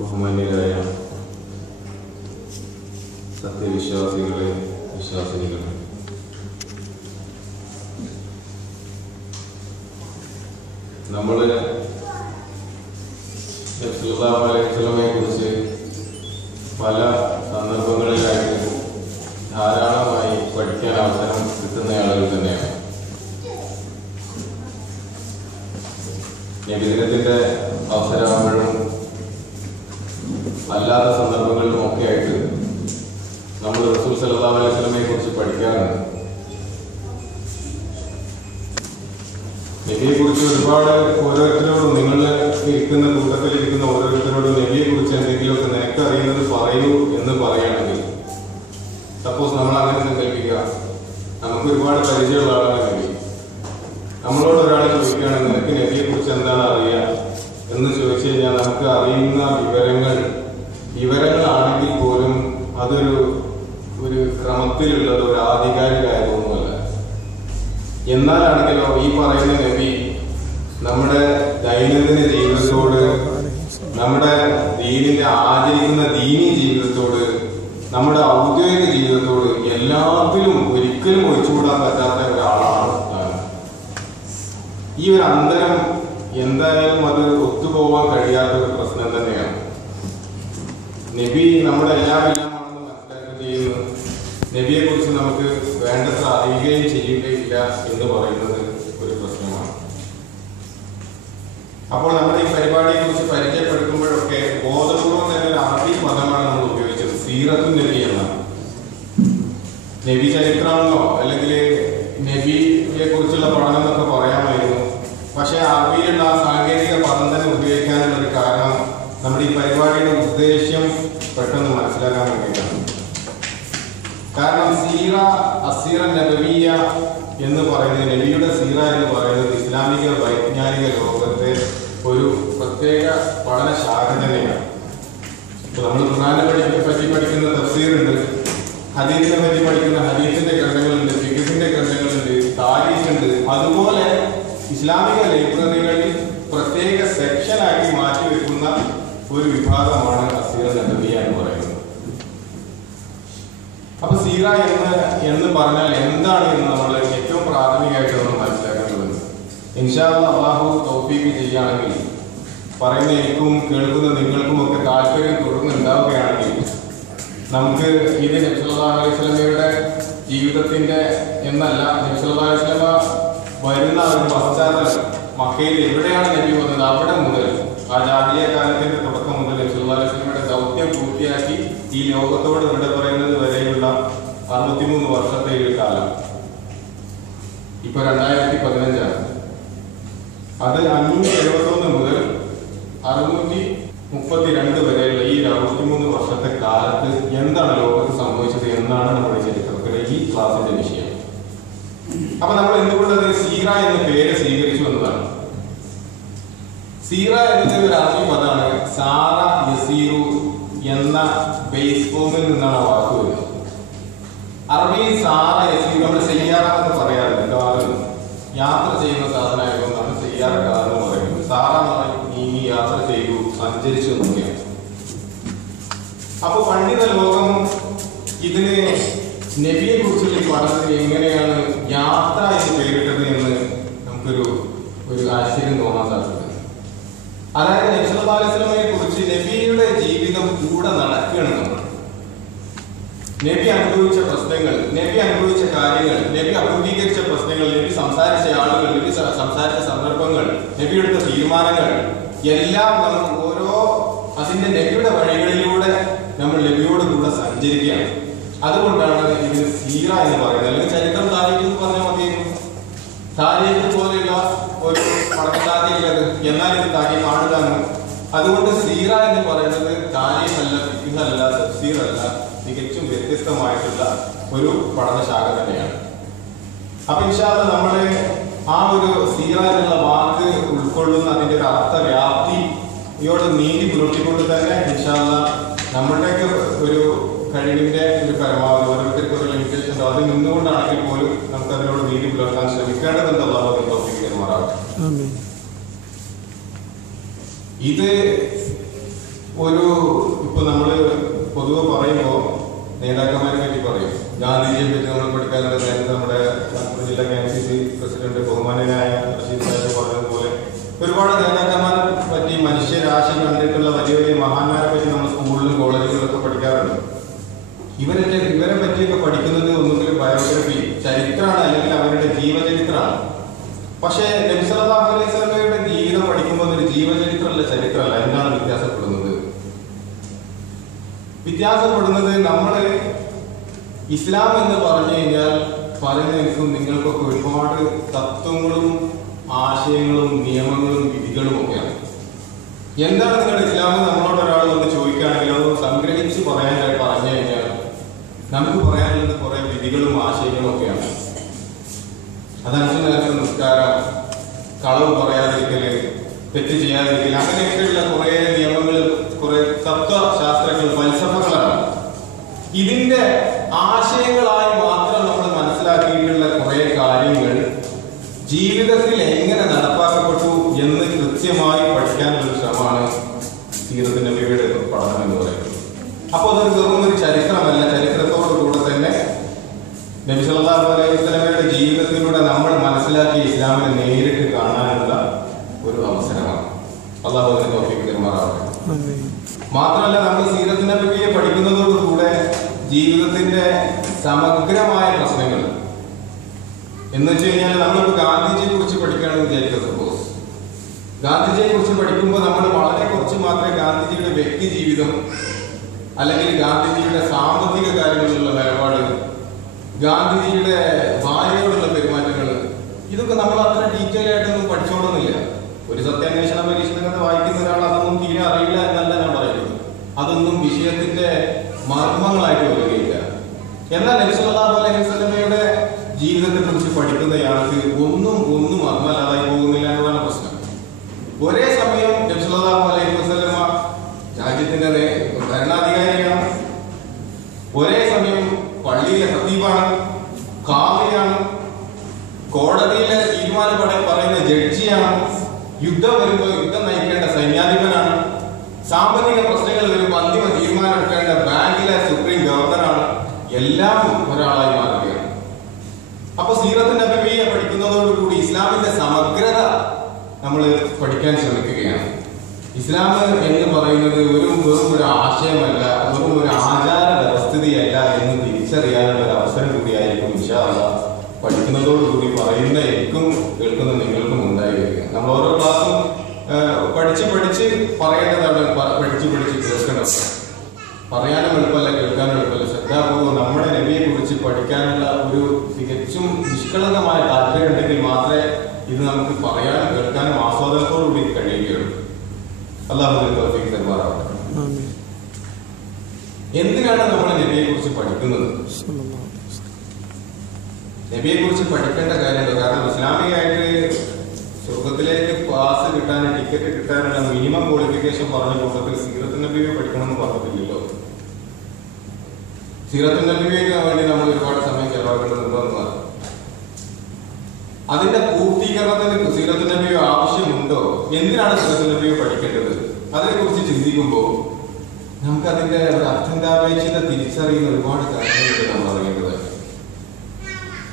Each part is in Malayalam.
ബഹുമാന്യരായ സത്യവിശ്വാസികളെ, വിശ്വാസിനികളെ, നമ്മൾ സല്ലല്ലാഹു അലൈഹി വസല്ലമയെ കുറിച്ച് പല സന്ദർഭങ്ങളിലായിട്ട് ധാരാളമായി പഠിക്കാൻ അവസരം കിട്ടുന്ന ആളുകൾ തന്നെയാണ്. നബിദിനത്തിന്റെ അവസരമാകുമ്പോഴും അല്ലാത്ത സന്ദർഭങ്ങളിലും ഒക്കെ ആയിട്ട് നമ്മൾ റസൂൽ സല്ലല്ലാഹു അലൈഹി വസല്ലമയെ കുറിച്ച് പഠിക്കാറുണ്ട്. നബിയെ കുറിച്ച് ഒരുപാട് ഓരോരുത്തരോടും, നിങ്ങൾ ഇരിക്കുന്ന കൂട്ടത്തിൽ ഇരിക്കുന്ന ഓരോരുത്തരോടും നബിയെ കുറിച്ച് എന്തെങ്കിലുമൊക്കെ നിനക്ക് അറിയുന്നത് പറയൂ എന്ന് പറയുകയാണെങ്കിൽ, സപ്പോസ് നമ്മൾ അങ്ങനെ സങ്കല്പിക്കുക, നമുക്ക് ഒരുപാട് പരിചയമുള്ള ആളാണ് നബി. നമ്മളോട് ഒരാൾ ചോദിക്കുകയാണ് നിനക്ക് നബിയെ കുറിച്ച് എന്താണ് അറിയുക എന്ന് ചോദിച്ചു കഴിഞ്ഞാൽ നമുക്ക് അറിയുന്ന വിവരങ്ങളാണെങ്കിൽ പോലും അതൊരു ക്രമത്തിലുള്ളത്, ഒരു ആധികാരികമായതൊന്നുമല്ല. എന്നാലാണെങ്കിലോ ഈ പറയുന്ന നബി നമ്മുടെ ദൈനംദിന ജീവിതത്തോട്, നമ്മുടെ ദീനിനെ ആചരിക്കുന്ന ദീനി ജീവിതത്തോട്, നമ്മുടെ ഔദ്യോഗിക ജീവിതത്തോട് എല്ലാത്തിലും ഒരിക്കലും ഒഴിച്ചുകൂടാൻ പറ്റാത്ത ഒരാളാണ്. ഈ ഒരു അന്തരം എന്തായാലും അത് ഒത്തുപോകാൻ കഴിയാത്ത ഒരു പ്രശ്നം തന്നെയാണ്. നബി നമ്മുടെ എല്ലാമാണെന്ന് മനസ്സിലാക്കുകയും ചെയ്യുന്നു, നബിയെ കുറിച്ച് നമുക്ക് വേണ്ടത്ര അറിയുകയും ചെയ്യുകയില്ല എന്ന് പറയുന്നത് ഒരു പ്രശ്നമാണ്. അപ്പോൾ നമ്മുടെ ഈ പരിപാടിയെ കുറിച്ച് പരിചയപ്പെടുത്തുമ്പോഴൊക്കെ ബോധപൂർവം തന്നെ ഒരു അറബി പദമാണ് നമ്മൾ ഉപയോഗിച്ചത്, സീറത്തുൻ നബി എന്നാണ്. നബി ചരിത്രമെന്നോ അല്ലെങ്കിൽ നബിയെ കുറിച്ചുള്ള പഠനം എന്നൊക്കെ പറയാമായിരുന്നു. പക്ഷെ അറബിയിലുള്ള ആ സാങ്കേതിക പദം തന്നെ ഉപയോഗിക്കാനുള്ള ഒരു കാരണം നമ്മുടെ ഈ പരിപാടിയുടെ ഉദ്ദേശ്യം പെട്ടെന്ന് മനസ്സിലാക്കാൻ വേണ്ടിയിട്ടാണ്. കാരണം സീറ അസീറ നബവിയ എന്ന് പറയുന്നത്, നബിയുടെ സീറ എന്ന് പറയുന്നത് ഇസ്ലാമിക വൈജ്ഞാനിക ലോകത്തെ ഒരു പ്രത്യേക പഠന ശാഖ തന്നെയാണ്. ഇപ്പൊ നമ്മൾ ഖുർആനെ പറ്റി പഠിക്കുന്ന തഫ്സീറുണ്ട്, ഹദീസിനെ പറ്റി പഠിക്കുന്ന ഹദീസിന്റെ ഗ്രന്ഥങ്ങളുണ്ട്, ഫിഖ്ഹിന്റെ ഗ്രന്ഥങ്ങളുണ്ട്, താരീഖുണ്ട്. അതുപോലെ ഇസ്ലാമിക ലൈബ്രറികളിൽ പ്രത്യേക സെക്ഷനാക്കി മാറ്റി വെക്കുന്ന ഒരു വിഭാഗമാണ് അസീറ നബവിയ എന്ന് പറയുന്നത്. അപ്പൊ സീറ എന്ന് പറഞ്ഞാൽ എന്താണ് എന്ന് നമ്മൾ ഏറ്റവും പ്രാഥമികമായിട്ട് നമ്മൾ മനസ്സിലാക്കേണ്ടതുണ്ട്. ഇൻഷാ അല്ലാഹ് അല്ലാഹു തൗഫീഖ് ചെയ്യുകയാണെങ്കിൽ, പറയുന്ന എനിക്കും കേൾക്കുന്ന നിങ്ങൾക്കും ഒക്കെ താല്പര്യം തുടർന്നുണ്ടാവുകയാണെങ്കിൽ, നമുക്ക് ഇത് നബി സല്ലല്ലാഹു അലൈഹി വസല്ലമയുടെ ജീവിതത്തിന്റെ എന്നല്ല, നബി സല്ലല്ലാഹു അലൈഹി വസല്ലമ വരുന്ന ഒരു പശ്ചാത്തലം, മക്കയിൽ എവിടെയാണ് നബി വന്നത് അവിടെ മുതൽ, ആ ജാതീയ കാലത്തിന്റെ തുടക്കം മുതൽ നബി സല്ലല്ലാഹു അലൈഹി വസല്ലമയുടെ ദൗത്യം പൂർത്തിയാക്കി ഈ ലോകത്തോട് വിട പറയുന്നത് വരെയുള്ള 63 വർഷത്തെ ഒരു കാലം. ഇപ്പൊ 2015 അത് 571 മുതൽ 632 വരെയുള്ള ഈ 63 വർഷത്തെ കാലത്ത് എന്താണ് ലോകത്ത് സംഭവിച്ചത് എന്നാണ് നമ്മുടെ ചരിത്രത്തിലെ ഈ ക്ലാസിന്റെ വിഷയം. അപ്പൊ നമ്മൾ എന്തുകൊണ്ടത് സീറ എന്ന പേര് സ്വീകരിച്ചു എന്നതാണ്. സീറ എന്നത് ഒരു അറബി പദമാണ്. സാറ യസീറു എന്ന ബേസ് ഫോമിൽ നിന്നാണ് ആ വാക്ക് വരുന്നത്. അറബിയിൽ സാറ യസീറു നമ്മൾ സയ്യാറ എന്ന് പറയാറുണ്ട്. കാറ്, യാത്ര ചെയ്യുന്ന സാധനമായതുകൊണ്ടാണ് സയ്യാറ കാർ എന്ന് പറയുന്നത്. സാറ നീ യാത്ര ചെയ്തു, സഞ്ചരിച്ചു എന്നൊക്കെയാണ്. അപ്പൊ പണ്ഡിത ലോകം ഇതിന് നബിയെ കുറിച്ചുള്ള പഠനത്തിന് എങ്ങനെയാണ് യാത്ര എന്ന് പേരിട്ടത് എന്ന് നമുക്കൊരു ആശ്ചര്യം തോന്നാൻ സാധിക്കുന്നത്. അതായത് നബി സല്ലല്ലാഹു അലൈഹി വസല്ലമയെ കുറിച്ച് നബിയുടെ ജീവിതം കൂടെ നടക്കുകയാണ് നമ്മൾ. നബി അനുഭവിച്ച പ്രശ്നങ്ങൾ, നബി അനുഭവിച്ച കാര്യങ്ങൾ, നബി അഭിമുഖീകരിച്ച പ്രശ്നങ്ങൾ, നബി സംസാരിച്ച ആളുകൾ, നബി സംസാരിച്ച സന്ദർഭങ്ങൾ, നബി എടുത്ത തീരുമാനങ്ങൾ എല്ലാം നമ്മൾ ഓരോ അതിന്റെ നബിയുടെ വഴികളിലൂടെ നമ്മൾ നബിയോട് കൂടെ സഞ്ചരിക്കുകയാണ്. അതുകൊണ്ടാണ് ഇതിന് സീറ എന്ന് പറയുന്നത്. അല്ലെങ്കിൽ ചരിത്രം താരീഖ് എന്ന് പറഞ്ഞാൽ മതിയായിരുന്നു. താരീഖ് പോലെയുള്ള ഒരു പഠനശാഖയില്ലത്, എന്നാൽ ഇത് താരീഖ് കാണുകയാണ്. അതുകൊണ്ട് സീറ എന്ന് പറയുന്നത് താരീഖല്ല, ഫിഖ്ഹല്ല, തഫ്സീറല്ല, തികച്ചും വ്യത്യസ്തമായിട്ടുള്ള ഒരു പഠനശാഖ തന്നെയാണ്. അപ്പൊ ഇൻഷാ അല്ലാഹ് നമ്മള് ആ ഒരു സീറ എന്നുള്ള വാക്ക് ഉൾക്കൊള്ളുന്ന അതിന്റെ ഒരു അർത്ഥവ്യാപ്തിയോട് നീതി പുലർത്തിക്കൊണ്ട് തന്നെ ഇൻഷാ അല്ലാഹ് നമ്മളുടെയൊക്കെ ഒരു കഴിവിന്റെ ഒരു പരമാവധി, ഓരോരുത്തർക്ക് ഒരു ലിമിറ്റേഷൻ അത് നിന്നുകൊണ്ടാണെങ്കിൽ പോലും നമുക്ക് അതിനോട് നീതി പുലർത്താൻ ശ്രമിക്കേണ്ടതുണ്ട്. അല്ലാഹു തൗഫീഖ് നൽകുമാറാകട്ടെ. ഇത് ഇപ്പൊ നമ്മള് പൊതുവെ പറയുമ്പോൾ നേതാക്കന്മാരെ പറ്റി പറയും. ഗാന്ധിജിയെ പറ്റി നമ്മൾ പഠിക്കാറുണ്ട്. നേരത്തെ നമ്മുടെ മലപ്പുറം ജില്ലാ KMCC പ്രസിഡന്റ് ബഹുമാനനായ റഷീദ് സാഹിബ് പറഞ്ഞതുപോലെ ഒരുപാട് നേതാക്കന്മാരെ പറ്റി, മനുഷ്യരാശി കണ്ടിട്ടുള്ള വലിയ വലിയ മഹാന്മാരെ പറ്റി നമ്മൾ സ്കൂളിലും കോളേജുകളിലൊക്കെ പഠിക്കാറുണ്ട്. ഇവരെ പറ്റിയൊക്കെ പഠിക്കുന്നത് ഒന്നുകിൽ ബയോഗ്രഫി, ചരിത്രമാണ്, അല്ലെങ്കിൽ അവരുടെ ജീവചരിത്രമാണ്. പക്ഷേ നബി സല്ലല്ലാഹു അലൈഹി വസല്ലമയുടെ ജീവിതം പഠിക്കുമ്പോൾ ഒരു ജീവചരിത്രമല്ല, ചരിത്രമല്ല. എന്താണ് വ്യത്യാസപ്പെടുന്നത്? നമ്മൾ ഇസ്ലാം എന്ന് പറഞ്ഞു കഴിഞ്ഞാൽ പറയുന്നതിനും നിങ്ങൾക്കൊക്കെ ഒരുപാട് തത്വങ്ങളും ആശയങ്ങളും നിയമങ്ങളും വിധികളും ഒക്കെയാണ്. എന്താണ് നിങ്ങളുടെ ഇസ്ലാം നമ്മളോട് ഒരാൾ വന്ന് ചോദിക്കുകയാണെങ്കിൽ അത് സംഗ്രഹിച്ച് പറഞ്ഞു കഴിഞ്ഞാൽ നമുക്ക് പറയാനുള്ളത് കുറെ വിധികളും ആശയങ്ങളും ഒക്കെയാണ്. അതനുസരിച്ച് നിസ്കാരം, കളവ് പറയാതിരിക്കല്, തെറ്റ് ചെയ്യാതിരിക്കല്, അങ്ങനെയൊക്കെയുള്ള കുറെ നിയമങ്ങൾ, കുറെ തത്വശാസ്ത്രങ്ങൾ, ഫൽസഫകളാണ്. ഇതിന്റെ ആശയങ്ങളായി മാത്രം നമ്മൾ മനസ്സിലാക്കിയിട്ടുള്ള കുറെ കാര്യങ്ങൾ ജീവിതത്തിൽ എങ്ങനെ നടപ്പാക്കപ്പെട്ടു എന്ന് കൃത്യമായി പഠിക്കാനുള്ള ശ്രമമാണ് സീറത്ത് നബിയുടെ പഠനം എന്ന് പറയുന്നത്. അപ്പോൾ അതൊരു വെറും ഒരു ചരിത്രമല്ല, ചരിത്രത്തോടുകൂടെ തന്നെ നബി സല്ലല്ലാഹു അലൈഹി വസല്ലമയുടെ ജീവിതത്തിലൂടെ നമ്മൾ മനസ്സിലാക്കിയ ഇസ്ലാമിനെ നേരിട്ട് കാണാനുള്ള ഒരു അവസരമാണ്. അല്ലാഹു അതിനെ തൗഫീഖ് തരുമാറാവട്ടെ. മാത്രമല്ല, നമ്മൾ സീറത്ത് നബിയെ പഠിക്കുന്നതോടുകൂടെ ജീവിതത്തിന്റെ സമഗ്രമായ പ്രശ്നങ്ങൾ എന്ന് വെച്ച് കഴിഞ്ഞാൽ നമ്മളിപ്പോൾ ഗാന്ധിജിയെ കുറിച്ച് പഠിക്കുകയാണെന്ന് വിചാരിക്കുക. സപ്പോസ് ഗാന്ധിജിയെ കുറിച്ച് പഠിക്കുമ്പോൾ നമ്മൾ വളരെ കുറച്ച് മാത്രമേ ഗാന്ധിജിയുടെ വ്യക്തി ജീവിതം, അല്ലെങ്കിൽ ഗാന്ധിജിയുടെ സാമ്പത്തിക കാര്യങ്ങളിലുള്ള നിലപാട്, ഗാന്ധിജിയുടെ ഭാര്യയോടുള്ള പെരുമാറ്റങ്ങൾ, ഇതൊക്കെ നമ്മൾ അത്ര ഡീറ്റെയിൽ ആയിട്ടൊന്നും പഠിച്ചോളുന്നില്ല. ഒരു സത്യാന്വേഷണ പരീക്ഷണങ്ങൾ വായിക്കുന്ന ഒരാൾ അതൊന്നും തീരെ അറിയില്ല എന്നല്ല ഞാൻ പറയുന്നത്. അതൊന്നും വിഷയത്തിന്റെ മർമ്മങ്ങളായിട്ട് വരികയില്ല. എന്നാൽ നബി സല്ലല്ലാഹു അലൈഹി വസല്ലമയുടെ ജീവിതത്തെ കുറിച്ച് പഠിക്കുന്നയാൾക്ക് ഒന്നും മർമ്മല്ലാതായി പോകുന്നില്ല എന്നതാണ് പ്രശ്നം. ഒരേ സമയം നബി സല്ലല്ലാഹു അലൈഹി വസല്ലമ രാജ്യത്തിന്റെ ഭരണാധികാരിയാണ്, ഒരേ സമയം പള്ളിയിലെ ഖതീബാണ്, ഖാദിയാണ്, കോടതിയിലെ തീരുമാനം പറയുന്ന ജഡ്ജിയാണ്, യുദ്ധം വരുമ്പോൾ യുദ്ധം നയിക്കേണ്ട സൈന്യാധിപനാണ്, സാമ്പത്തിക പ്രശ്നങ്ങൾ വരുമ്പോൾ അന്തിമ തീരുമാനം എടുക്കേണ്ട ബാങ്കിലെ സുപ്രീം ഗവർണറാണ്. എല്ലാം ഒരാളായി മാറുകയാണ്. അപ്പൊ സീറത്ത് നബവിയെ പഠിക്കുന്നതോടുകൂടി ഇസ്ലാമിന്റെ സമഗ്രത നമ്മൾ പഠിക്കാൻ ശ്രമിക്കുകയാണ്. ഇസ്ലാം എന്ന് പറയുന്നത് വെറും ഒരു ആശയമല്ല, വെറും ഒരു ആചാര വ്യവസ്ഥിതിയല്ല എന്ന് തിരിച്ചറിയാനുള്ള ഒരു അവസരം കൂടിയായിരിക്കും ഇൻഷാ അല്ലാഹ് പഠിക്കുന്നതോടുകൂടി പറയുന്ന എനിക്കും കേൾക്കുന്ന നിങ്ങൾക്കും ഉണ്ടായിരിക്കുക. നമ്മൾ ഓരോ ക്ലാസ്സും പഠിച്ച് പറയേണ്ടതാണ്, പഠിച്ച് കേൾക്കേണ്ടത്. പറയാനും എളുപ്പമല്ല, കേൾക്കാനും എളുപ്പമല്ല. ശ്രദ്ധാപൂർവ്വം നമ്മുടെ നബിയെ കുറിച്ച് പഠിക്കാനുള്ള ഒരു തികച്ചും നിഷ്കളങ്കമായ താല്പര്യം ഉണ്ടെങ്കിൽ മാത്രമേ ഇത് നമുക്ക് പറയാനും കേൾക്കാനും ആസ്വാദനത്തോടുകൂടി കഴിയുകയുള്ളൂ. അല്ലാഹു തൗഫീഖ് തരുമാറാവട്ടെ. എന്തിനാണ് നമ്മൾ നബിയെ കുറിച്ച് പഠിക്കുന്നത്? നബിയെ കുറിച്ച് പഠിക്കേണ്ട കാര്യങ്ങൾ, കാരണം ഇസ്ലാമികമായിട്ട് സ്വർഗത്തിലേക്ക് പാസ് കിട്ടാൻ, ടിക്കറ്റ് കിട്ടാനുള്ള മിനിമം ക്വാളിഫിക്കേഷൻ പറഞ്ഞ കൂട്ടത്തിൽ സീറത്ത് നബിയെ പഠിക്കണമെന്ന് പറഞ്ഞിട്ടില്ലല്ലോ. സീറത്ത് നബിക്ക് വേണ്ടി നമ്മൾ ഒരുപാട് സമയം ചെലവാക്കേണ്ടതുണ്ടെന്ന്. അതിന്റെ പൂർത്തീകരണത്തിന് സീറത്ത് നബി ആവശ്യമുണ്ടോ? എന്തിനാണ് സീറത്ത് നബിയെ പഠിക്കേണ്ടത്? അതിനെക്കുറിച്ച് ചിന്തിക്കുമ്പോൾ നമുക്ക് അതിന്റെ ഒരു അത്യന്താപേക്ഷിത തിരിച്ചറിയുന്ന ഒരുപാട് കാര്യങ്ങളുണ്ട് നമ്മൾ അറിയേണ്ടത്.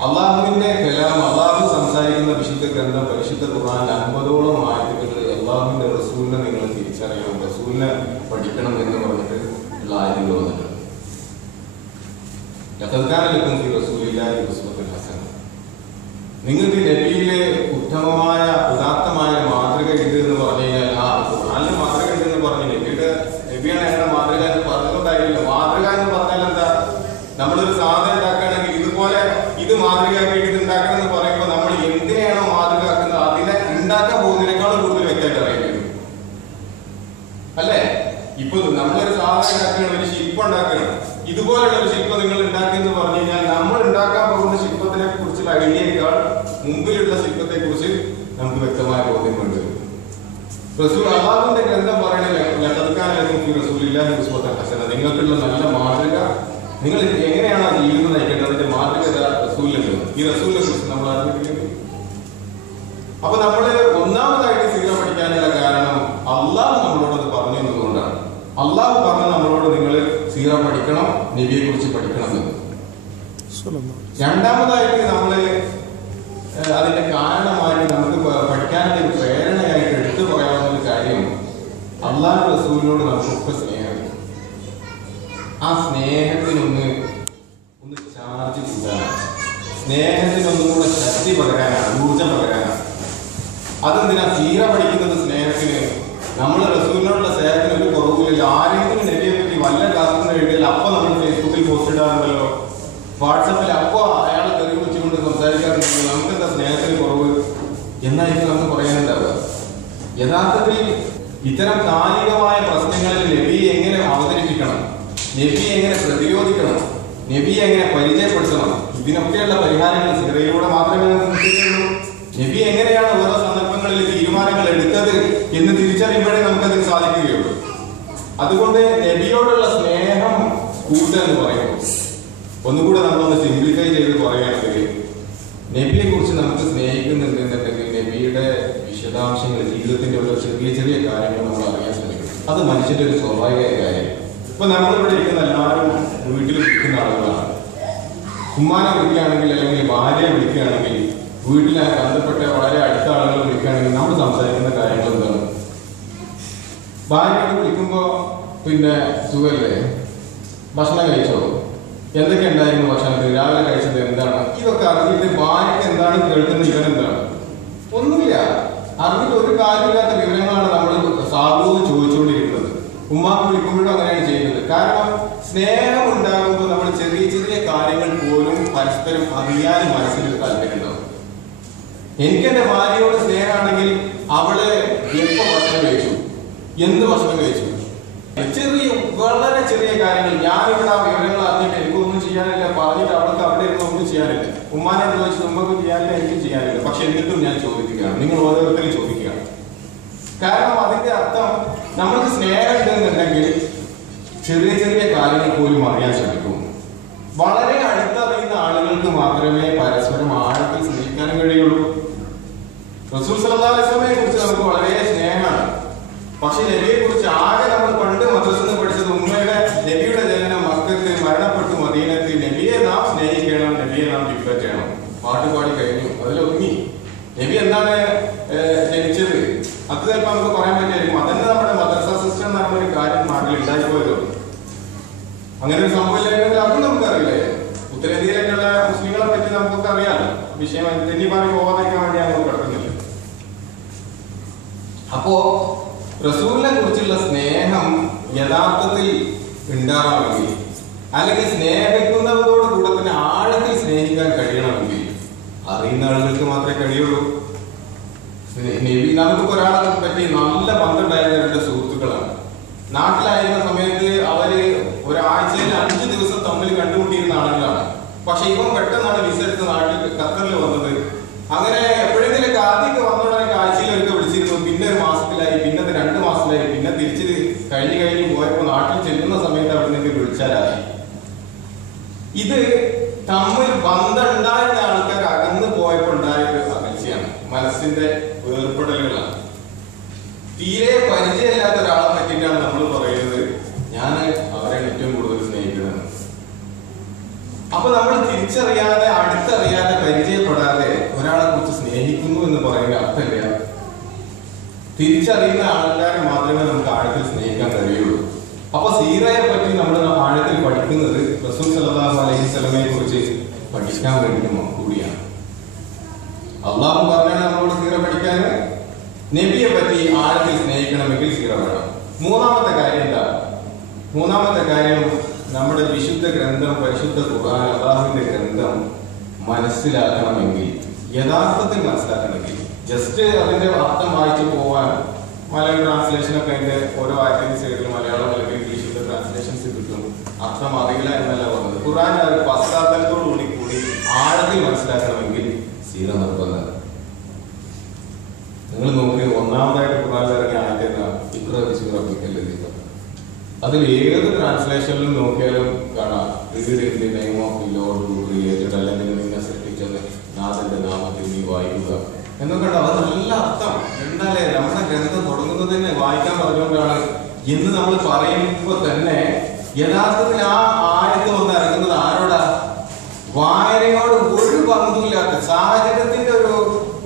അള്ളാഹുവിന്റെ കലാം, അള്ളാഹു സംസാരിക്കുന്ന വിശുദ്ധ ഗ്രന്ഥം പരിശുദ്ധ ഖുർആൻ 50ഓളം ആയത്തുകൾ അള്ളാഹുവിന്റെ റസൂലിനെ നിങ്ങൾ തിരിച്ചറിയണം, റസൂലിനെ പഠിക്കണം എന്ന് പറഞ്ഞിട്ട് ഉള്ള ആയത്തുകൾ വന്നിട്ടുണ്ട്. നിങ്ങൾക്ക് നബിയിലെ ഉത്തമമായ ഉദാത്തമായ മാതൃക ഇത് എന്ന് പറഞ്ഞു കഴിഞ്ഞാൽ, ആ ഖുർആനിലെ മാതൃക ഇതെന്ന് പറഞ്ഞു, നബിയാണ് ഞങ്ങളുടെ മാതൃക എന്ന് പറഞ്ഞുകൊണ്ടായില്ല. മാതൃക എന്ന് പറഞ്ഞാൽ എന്താ? നമ്മളൊരു സാധനം ഉണ്ടാക്കുകയാണെങ്കിൽ ഇതുപോലെ ഇത് മാതൃകയാക്കിയിട്ട് ഇത് ഉണ്ടാക്കണം എന്ന് പറയുമ്പോൾ നമ്മൾ എന്തിനാണോ മാതൃകയാക്കുന്നത് അതിനെ ഉണ്ടാക്കാൻ പോകുന്നതിനേക്കാളും കൂടുതൽ വ്യക്തമായിട്ട് അറിയേണ്ടി വരും, അല്ലേ? ഇപ്പൊ നമ്മളൊരു സാധനം ഉണ്ടാക്കുകയാണ്, ഒരു ശില്പം ഉണ്ടാക്കുകയാണ്. ഇതുപോലുള്ള ഒരു ശില്പം നിങ്ങൾ ഉണ്ടാക്കിയെന്ന് പറഞ്ഞു കഴിഞ്ഞാൽ നമ്മൾ ഉണ്ടാക്കാൻ പോകുന്ന ശില്പത്തിനെ കുറിച്ചുള്ള ഐഡിയയേക്കാൾ മുമ്പിലുള്ള ശില്പത്തെ കുറിച്ച് നമുക്ക് വ്യക്തമായ ബോധ്യം കൊണ്ടുവരും. റസൂൽ അള്ളാഹുവിന്റെ ഗ്രന്ഥം പറയുന്നത് നിങ്ങൾക്കുള്ള നല്ല മാതൃക, നിങ്ങൾ എങ്ങനെയാണ് ജീവിതം നയിക്കേണ്ടത്, അതിന്റെ മാതൃക റസൂലുണ്ട്. ഈ റസൂലിനെ കുറിച്ച് നമ്മൾ അറിഞ്ഞിട്ടില്ലെങ്കിൽ അപ്പൊ നമ്മള് ഒന്നാമതായിട്ട് സീറ പഠിക്കാനുള്ള കാരണം അള്ളാഹ് നമ്മളോടത് പറഞ്ഞു എന്നതുകൊണ്ടാണ്. പഠിക്കണം, നബിയെ കുറിച്ച് പഠിക്കണമെന്ന്. രണ്ടാമതായിട്ട് നമ്മള് അതിന്റെ കാരണമായിട്ട് നമുക്ക് പഠിക്കാനുള്ള ഒരു പ്രേരണയായിട്ട് എടുത്തു പറയാവുന്ന ഒരു കാര്യം, അള്ളാഹു റസൂലിനോട് നമുക്കൊക്കെ സ്നേഹം. ആ സ്നേഹത്തിനൊന്ന് ചാർജ് കൂടാനാണ്, സ്നേഹത്തിനൊന്നും കൂടെ ശക്തി പകരാനാണ്, ഊർജം പകരാനാണ്. അതെന്തിനാ സീറ പഠിക്കുന്നത്? സ്നേഹത്തിന്. നമ്മൾ റസൂലിനോടുള്ള സ്നേഹത്തിന് ഒരു കുറവില്ല. ആരെങ്കിലും നബിയെ പറ്റി വല്ല ക്ലാസ്സിന് എഴുതിയാൽ അപ്പൊ നമ്മൾ ഫേസ്ബുക്കിൽ പോസ്റ്റ് ഇടാറുണ്ടല്ലോ, വാട്സപ്പിൽ അപ്പൊ അയാളെ തെറി വെച്ചുകൊണ്ട് സംസാരിക്കാറുണ്ടല്ലോ. നമുക്ക് എന്താ സ്നേഹത്തിന് കുറവ് എന്നായിരിക്കും നമുക്ക് പറയാനുണ്ടാവുക. യഥാർത്ഥത്തിൽ ഇത്തരം കാലികമായ പ്രശ്നങ്ങളിൽ നബിയെ എങ്ങനെ അവതരിപ്പിക്കണം, നബിയെ എങ്ങനെ പ്രതിരോധിക്കണം, നബിയെ എങ്ങനെ പരിചയപ്പെടുത്തണം, ഇതിനൊക്കെയുള്ള പരിഹാരങ്ങൾ സീറയിലൂടെ മാത്രമേ കിട്ടുകയുള്ളൂ. നബി എങ്ങനെയാണ് ഓരോ സന്ദർഭങ്ങളിൽ തീരുമാനങ്ങൾ എടുത്തത് എന്ന് തിരിച്ചറിയുമ്പോഴേ നമുക്കതിന് സാധിക്കുകയുള്ളൂ. അതുകൊണ്ട് നബിയോടുള്ള സ്നേഹം കൂട്ടുക എന്ന് പറയുമ്പോൾ ഒന്നുകൂടെ നമ്മളൊന്ന് സിംപ്ലിഫൈ ചെയ്ത് പറയുകയാണെങ്കിൽ, നബിയെ കുറിച്ച് നമുക്ക് സ്നേഹിക്കുന്നുണ്ടെന്നുണ്ടെങ്കിൽ നബിയുടെ വിശദാംശങ്ങൾ, ജീവിതത്തിന്റെ ഓരോ ചെറിയ ചെറിയ കാര്യങ്ങൾ നമ്മൾ അറിയാൻ ശ്രമിക്കും. അത് മനുഷ്യന്റെ ഒരു സ്വാഭാവിക കാര്യം. ഇപ്പൊ നമ്മളിവിടെ ഇരിക്കുന്ന എല്ലാവരും വീട്ടിൽ വിളിക്കുന്ന ആളുകളാണ്. ഉമ്മാനെ വിളിക്കുകയാണെങ്കിൽ അല്ലെങ്കിൽ ഭാര്യയെ വിളിക്കുകയാണെങ്കിൽ, വീട്ടിലെ ബന്ധപ്പെട്ട വളരെ അടുത്ത ആളുകൾ വിളിക്കുകയാണെങ്കിൽ നമ്മൾ സംസാരിക്കുന്ന കാര്യങ്ങൾ എന്താണ്? ഭാര്യയോട് വിളിക്കുമ്പോ പിന്നെ സുഖല്ലേ, ഭക്ഷണം കഴിച്ചോ, എന്തൊക്കെ ഉണ്ടായിരുന്നു ഭക്ഷണത്തിൽ, രാവിലെ കഴിച്ചത് എന്താണ്, ഇതൊക്കെ അറിഞ്ഞിട്ട് ഭാര്യക്ക് എന്താണ് കേൾക്കുന്നത്, ഇവനെന്താണ്? ഒന്നുമില്ല. അറിഞ്ഞിട്ട് ഒരു കാര്യമില്ലാത്ത വിവരങ്ങളാണ് നമ്മൾ സാധുവെന്ന് ചോദിച്ചുകൊണ്ടിരിക്കുന്നത്. ഉമ്മാക്ക് വിളിക്കുമ്പോഴും അങ്ങനെയാണ് ചെയ്യുന്നത്. കാരണം സ്നേഹം ഉണ്ടാകുമ്പോൾ നമ്മൾ ചെറിയ ചെറിയ കാര്യങ്ങൾ പോലും പരസ്പരം അറിയാനും മനസ്സിലൊരു താല്പര്യം ഉണ്ടാവും. എനിക്ക് എന്റെ ഭാര്യയോട് സ്നേഹമാണെങ്കിൽ അവള് എപ്പോ ഭക്ഷണം കഴിച്ചു, എന്ത് ഭക്ഷണം കഴിച്ചു, ചെറിയ വളരെ ചെറിയ കാര്യങ്ങൾ, ഞാനിവിടെ ആ വിവരങ്ങൾ അറിഞ്ഞിട്ട് എനിക്കൊന്നും ചെയ്യാനില്ല, പറഞ്ഞിട്ട് അവൾക്ക് അവിടെ ഇരുന്ന് ഒന്നും ചെയ്യാനില്ല, ഉമ്മാനെ ചോദിച്ചത് ഉമ്മക്ക് ചെയ്യാനില്ല, എനിക്കും ചെയ്യാനില്ല. പക്ഷെ എന്നിട്ടും ഞാൻ ചോദിക്കുകയാണ്, നിങ്ങൾ ഓരോരുത്തരും ചോദിക്കുകയാണ്. കാരണം അതിന്റെ അർത്ഥം നമ്മൾക്ക് സ്നേഹം ഉണ്ടെന്നുണ്ടെങ്കിൽ ചെറിയ ചെറിയ കാര്യങ്ങൾ പോലും അറിയാൻ ശ്രമിക്കും. വളരെ അടുത്തറിയുന്ന ആളുകൾക്ക് മാത്രമേ പരസ്പരം ആഴത്തിൽ സ്നേഹിക്കാൻ കഴിയുള്ളൂ. റസൂൽ സല്ലല്ലാഹു അലൈഹി വസല്ലമയെ കുറിച്ച് നമുക്ക് വളരെ സ്നേഹമാണ്. പക്ഷെ നബിയെ കുറിച്ച് ആകെ നമ്മൾ പണ്ട് മദ്രസയിൽ പഠിച്ചത് നബിയുടെ ജനനം മക്കത്ത്, മരണപ്പെട്ടു മദീനത്ത്, നബിയെ നാം സ്നേഹിക്കണം, നബിയെ നാം പിൻപറ്റണം, പാട്ടുപാടി കഴിഞ്ഞു, അതിലൊതുങ്ങി. നബി എന്താണ് ജനിച്ചത് അത് ചിലപ്പോൾ നമുക്ക് പറയാൻ പറ്റിയായിരിക്കും. അതന്നെ നമ്മുടെ മദ്രസ സിസ്റ്റം എന്ന് പറഞ്ഞൊരു കാര്യം നാട്ടിൽ ഉണ്ടായിപ്പോയതോ, അങ്ങനെ ഒരു സംഭവമില്ലെങ്കിൽ അതും നമുക്കറിയില്ലേ. ഉത്തരേന്ത്യയിലേക്കുള്ള മുസ്ലിങ്ങളെ പറ്റി നമുക്കൊക്കെ അറിയാമല്ലോ. വിഷയം തെന്നി പറഞ്ഞ് പോകാതിരിക്കാൻ വേണ്ടി ഞങ്ങൾ കിടക്കുന്നില്ല. അപ്പോ റസൂലിനെ കുറിച്ചുള്ള സ്നേഹം യഥാർത്ഥത്തിൽ ഉണ്ടാവണമെങ്കിൽ, അല്ലെങ്കിൽ സ്നേഹിക്കുന്നതോട് കൂടെ തന്നെ ആഴത്തിൽ സ്നേഹിക്കാൻ കഴിയണമെങ്കിൽ അറിയുന്ന ആളുകൾക്ക് മാത്രമേ കഴിയുള്ളൂ. നബി നമുക്ക് ഒരാളെ പറ്റി നല്ല ബന്ധമുണ്ടായിരുന്ന രണ്ട് സുഹൃത്തുക്കളാണ്. നാട്ടിലായിരുന്ന സമയത്ത് അവര് ഒരാഴ്ചയിൽ 5 ദിവസം തമ്മിൽ കണ്ടുമുട്ടിയിരുന്ന ആളുകളാണ്. പക്ഷെ ഇവൻ പെട്ടെന്നാണ് വിസ എടുത്ത് നാട്ടിൽ ഖത്തറിൽ വന്നത്. അങ്ങനെ എപ്പോഴെങ്കിലൊക്കെ ആദ്യമൊക്കെ വന്നോടൊക്കെ ആഴ്ചയിലൊക്കെ വിളിച്ചിരുന്നു, പിന്നെ 1 മാസത്തിലായി, പിന്നെ 2 മാസത്തിലായി, പിന്നെ തിരിച്ച് കഴിഞ്ഞ് പോയപ്പോ നാട്ടിൽ ചെല്ലുന്ന സമയത്ത് അവിടെ നിന്ന് വിളിച്ചാലായി. ഇത് തമ്മിൽ ബന്ധം ഉണ്ടായിരുന്ന ആൾക്കാർ അകന്നു പോയപ്പോൾ ഉണ്ടായ ഒരു അകൽച്ചയാണ്, മനസ്സിന്റെ വേർപെടലുകളാണ്. തീരെ പരിചയമില്ലാത്ത ഒരാളെ പറ്റിയിട്ടാണ് നമ്മൾ പറയുന്നത് ഞാൻ അവരെ ഏറ്റവും കൂടുതൽ സ്നേഹിക്കുന്നത്. അപ്പൊ നമ്മൾ തിരിച്ചറിയാതെ, അടുത്തറിയാതെ, പരിചയപ്പെടാതെ ഒരാളെ കുറിച്ച് സ്നേഹിക്കുന്നു എന്ന് പറയുന്ന അർത്ഥമില്ല. തിരിച്ചറിയുന്ന ആൾക്കാരെ മാത്രമേ നമുക്ക് ആഴത്തിൽ സ്നേഹിക്കാൻ കഴിയുള്ളൂ. അപ്പൊ സീറയെ പറ്റി നമ്മൾ ആഴത്തിൽ പഠിക്കുന്നത് റസൂൽ സല്ലല്ലാഹു അലൈഹി വസല്ലമയെ കുറിച്ച് പഠിക്കാൻ വേണ്ടി കൂടിയാണ്. അള്ളാഹു പറഞ്ഞാണ് നമ്മളോട് സീറ പഠിക്കാൻ. നബിയെ പറ്റി ആഴത്തിൽ സ്നേഹിക്കണമെങ്കിൽ സീറ വേണം. മൂന്നാമത്തെ കാര്യം എന്താ? മൂന്നാമത്തെ കാര്യം നമ്മുടെ വിശുദ്ധ ഗ്രന്ഥം, പരിശുദ്ധ ഖുർആൻ, അല്ലാഹുവിന്റെ ഗ്രന്ഥം മനസ്സിലാക്കണമെങ്കിൽ, യഥാർത്ഥത്തിൽ മനസ്സിലാക്കണമെങ്കിൽ, ജസ്റ്റ് അതിന്റെ അർത്ഥം വായിച്ചു പോവാൻ മലയാളം ട്രാൻസ്ലേഷനൊക്കെ അതിന്റെ ഓരോ ആക്ടിവിറ്റി സൈഡിൽ മലയാളം അല്ലെങ്കിൽ ഇംഗ്ലീഷിന്റെ ട്രാൻസ്ലേഷൻസ് കിട്ടും. അർത്ഥം അറിയില്ല എന്നല്ല പറഞ്ഞത്. ഖുർആന്റെ ഒരു പശ്ചാത്തലത്തോടുകൂടി ആഴത്തിൽ മനസ്സിലാക്കണമെങ്കിൽ സീറ നിർബന്ധമാണ്. നിങ്ങൾ നോക്കി, ഒന്നാമതായിട്ട് ഖുർആനിൽ ഇറങ്ങിയ ആയത്തേതാ? ഇഖ്റ ബിസ്മി റബ്ബിക്കൽ ലദീ ഖലഖ്. അതിൽ ഏത് ട്രാൻസ്ലേഷനിലും നോക്കിയാലും കാണാം read in the name of the Lord who created, അല്ലെങ്കിൽ നിന്നെ സൃഷ്ടിച്ചത് നാഥന്റെ നാമത്തിൽ നീ വായിക്കുക എന്നൊക്കെ. അത് നല്ല അർത്ഥം. എന്തായാലേ നമ്മുടെ ഗ്രന്ഥം തുടങ്ങുന്നത് തന്നെ വായിക്കാൻ പറഞ്ഞുകൊണ്ടാണ് എന്ന് നമ്മൾ പറയുമ്പോൾ തന്നെ യഥാർത്ഥത്തിൽ ആ ആയത്ത് വന്ന് ഇറങ്ങുന്നത് ആരോടാ? വായനയോട് ഒരു ബന്ധമില്ലാത്ത സാഹചര്യത്തിന്റെ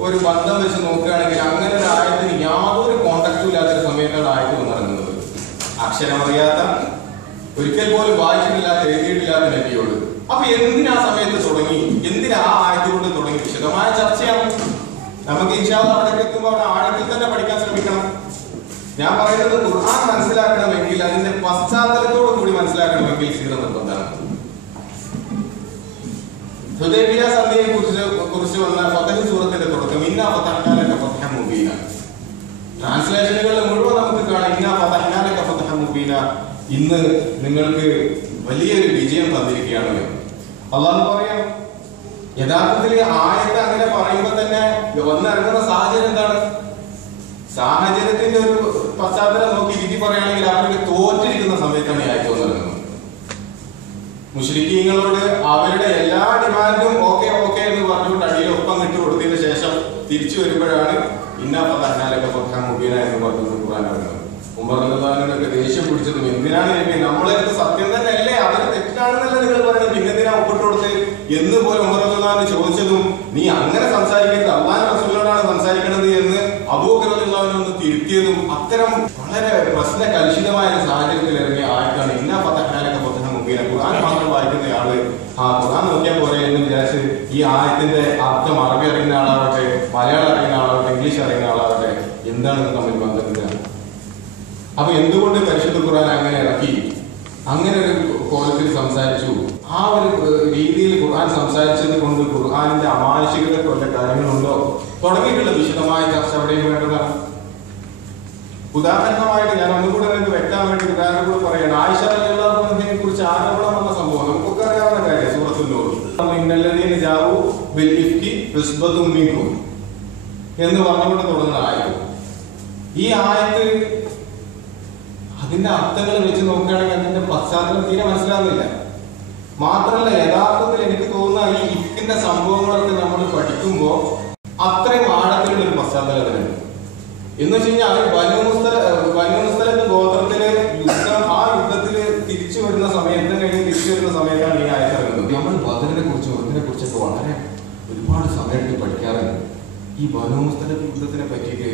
ഒരു ബന്ധം വെച്ച് നോക്കുകയാണെങ്കിൽ അങ്ങനെ ഒരു ആയത്തിന് യാതൊരു കോണ്ടാക്റ്റും ഇല്ലാത്തൊരു സമയത്താണ് ആയത്ത് വന്നിറങ്ങുന്നത്. അക്ഷരമറിയാത്ത, ഒരിക്കൽ പോലും വായിച്ചിട്ടില്ലാത്ത, എഴുതിയിട്ടില്ലാത്ത നബിയോട്. അപ്പൊ എന്തിനാ സമയത്ത് തുടങ്ങി? എന്തിനാ ആ ആയത്ത് കൊണ്ട് തുടങ്ങി? വിശദമായ ചർച്ചയാണ്. നമുക്ക് ഇൻഷാ അല്ലാഹ് അവിടെ എത്തുമ്പോൾ അവിടെ ആഴത്തിൽ തന്നെ പഠിക്കാൻ ശ്രമിക്കണം. ഞാൻ പറയുന്നത് ഖുർആൻ മനസ്സിലാക്കണമെങ്കിൽ അതിന്റെ പശ്ചാത്തലത്തോടു കൂടി മനസ്സിലാക്കണമെങ്കിൽ സീറ നിർബന്ധമാണ്. ഹുദൈബിയ സന്ധിയെ കുറിച്ച് വന്ന ഫതഹ് സൂറത്തിന്റെ തുടക്കം ഇന്നാ ഫതഹ്നാ ലക ഫതഹൻ മുബീന. ട്രാൻസ്ലേഷനുകൾ മുഴുവൻ നമുക്ക് കാണാം ഇന്നാ ഫതഹ്നാ ലക ഫതഹൻ മുബീന, ഇന്ന് നിങ്ങൾക്ക് വലിയൊരു വിജയം തന്നിരിക്കുകയാണ് അല്ലാഹു പറയാം. യഥാർത്ഥത്തിൽ ആയത്ത് അങ്ങനെ പറയുമ്പോൾ തന്നെ വന്നിറങ്ങുന്ന സാഹചര്യം എന്താണ്? സാഹചര്യത്തിന്റെ ഒരു പശ്ചാത്തലം നോക്കി വിധി പറയുകയാണെങ്കിൽ അവർക്ക് തോറ്റിരിക്കുന്ന സമയത്താണ് ഈ ആയത്ത് വന്നിറങ്ങുന്നത്. മുശ്രിക്കീങ്ങളോട് അവരുടെ എല്ലാ ഡിമാൻഡും ഓക്കെ ഓക്കെ എന്ന് പറഞ്ഞുകൊണ്ട് അടിയിൽ ഒപ്പം കിട്ടി കൊടുത്തതിന് ശേഷം തിരിച്ചു വരുമ്പോഴാണ് ഇന്നാ ഫതഹ്നാ ലക ഫതഹൻ മുബീന എന്ന് പറഞ്ഞത് ഖുർആൻ പറയുന്നത്. ഉമർ റളിയല്ലാഹുവിനൊക്കെ ദേഷ്യം പിടിച്ചതും എന്തിനാണ് നബി, നമ്മളെ സത്യം തന്നെ അല്ലേ, അവര് തെറ്റാണെന്നല്ലേ നിങ്ങൾ പറയുന്നത്, പിന്നെന്തിനാ ഒപ്പിട്ട് കൊടുത്ത് എന്ന് പോലും ഉമർ റളിയല്ലാഹു ചോദിച്ചതും നീ അങ്ങനെ സംസാരിക്കരുത്, അല്ലാഹു റസൂലിനോടാണ് സംസാരിക്കുന്നത് എന്ന് അബൂബക്കർ റളിയല്ലാഹു ഒന്ന് തിരുത്തിയതും അത്തരം വളരെ പ്രശ്ന കലുഷിതമായ ഒരു സാഹചര്യത്തിൽ ഇറങ്ങിയ ആയത്താണ് ഇന്നാ ഫതഹ്നാ ലക ഫതഹൻ മുബീന. ഖുർആൻ മാത്രം വായിക്കുന്നയാള് ഖുർആൻ നോക്കിയാൽ പോലെ എന്ന് വിചാരിച്ച് ഈ ആയത്തിന്റെ അർത്ഥം അറബി അറിയുന്ന ആളാവട്ടെ, മലയാളം അറിയുന്ന ആളാവട്ടെ, ഇംഗ്ലീഷ് അറിയുന്ന ആളാവട്ടെ എന്താണ് തമ്മിൽ ബന്ധമില്ല. അപ്പൊ എന്തുകൊണ്ട് പരിശുദ്ധ ഖുർആൻ അങ്ങനെ ഇറക്കി, അങ്ങനെ ഒരു കോലത്തിൽ സംസാരിച്ചു? ആ ഒരു രീതിയിൽ ഖുർആൻ സംസാരിച്ചത് കൊണ്ട് ഖുർആനിന്റെ അമാനുഷികത കൊല്ല കാര്യങ്ങളുണ്ടോ തുടങ്ങിയിട്ടുള്ള വിശദമായ ചർച്ച അവിടെയും വേണ്ടതാണ്. ഉദാഹരണമായിട്ട് ഞാൻ ഒന്നുകൂടെ നിങ്ങൾക്ക് വ്യക്തമാൻ വേണ്ടി ഉദാഹരണം കൂടെ പറയണം. ആയിഷ റളിയല്ലാഹു അൻഹയെ കുറിച്ച് ആരോപണം വന്ന സംഭവം നമുക്കൊക്കെ അറിയാവുന്ന കാര്യം. സൂറത്തുൽ നൂർ ഇന്നല്ലദീന ജാഉ ബിൽ ഇഫ്കി ഉസ്ബത്തും മിൻകും എന്ന് പറഞ്ഞുകൊണ്ട് തുടങ്ങുന്ന ആയത്ത്. ഈ ആയത്ത് അതിന്റെ അർത്ഥങ്ങൾ വെച്ച് നോക്കുകയാണെങ്കിൽ അതിന്റെ പശ്ചാത്തലം തീരെ മനസ്സിലാകുന്നില്ല. മാത്രമല്ല യഥാർത്ഥത്തിൽ എനിക്ക് തോന്നുന്ന ഈ ഇഫ്കിന്റെ സംഭവങ്ങളൊക്കെ നമ്മൾ പഠിക്കുമ്പോൾ അത്രയും ആഴത്തിലുള്ള ഒരു പശ്ചാത്തലം അതിനുണ്ട്. എന്ന് വെച്ച് കഴിഞ്ഞാൽ ബനൂ മുസ്തലഖ് ഗോത്രത്തിലെ യുദ്ധം, ആ യുദ്ധത്തില് തിരിച്ചു വരുന്ന സമയത്ത് കഴിഞ്ഞ് തിരിച്ചു വരുന്ന സമയത്താണ് ഈ ആയത്ത് ഇറങ്ങുന്നത്. നമ്മൾ ബദറിനെ കുറിച്ചൊക്കെ വളരെ ഒരുപാട് സമയത്ത് പഠിക്കാറുണ്ട്. ഈ ബനൂ മുസ്തലഖ് യുദ്ധത്തിനെ പറ്റിയിട്ട്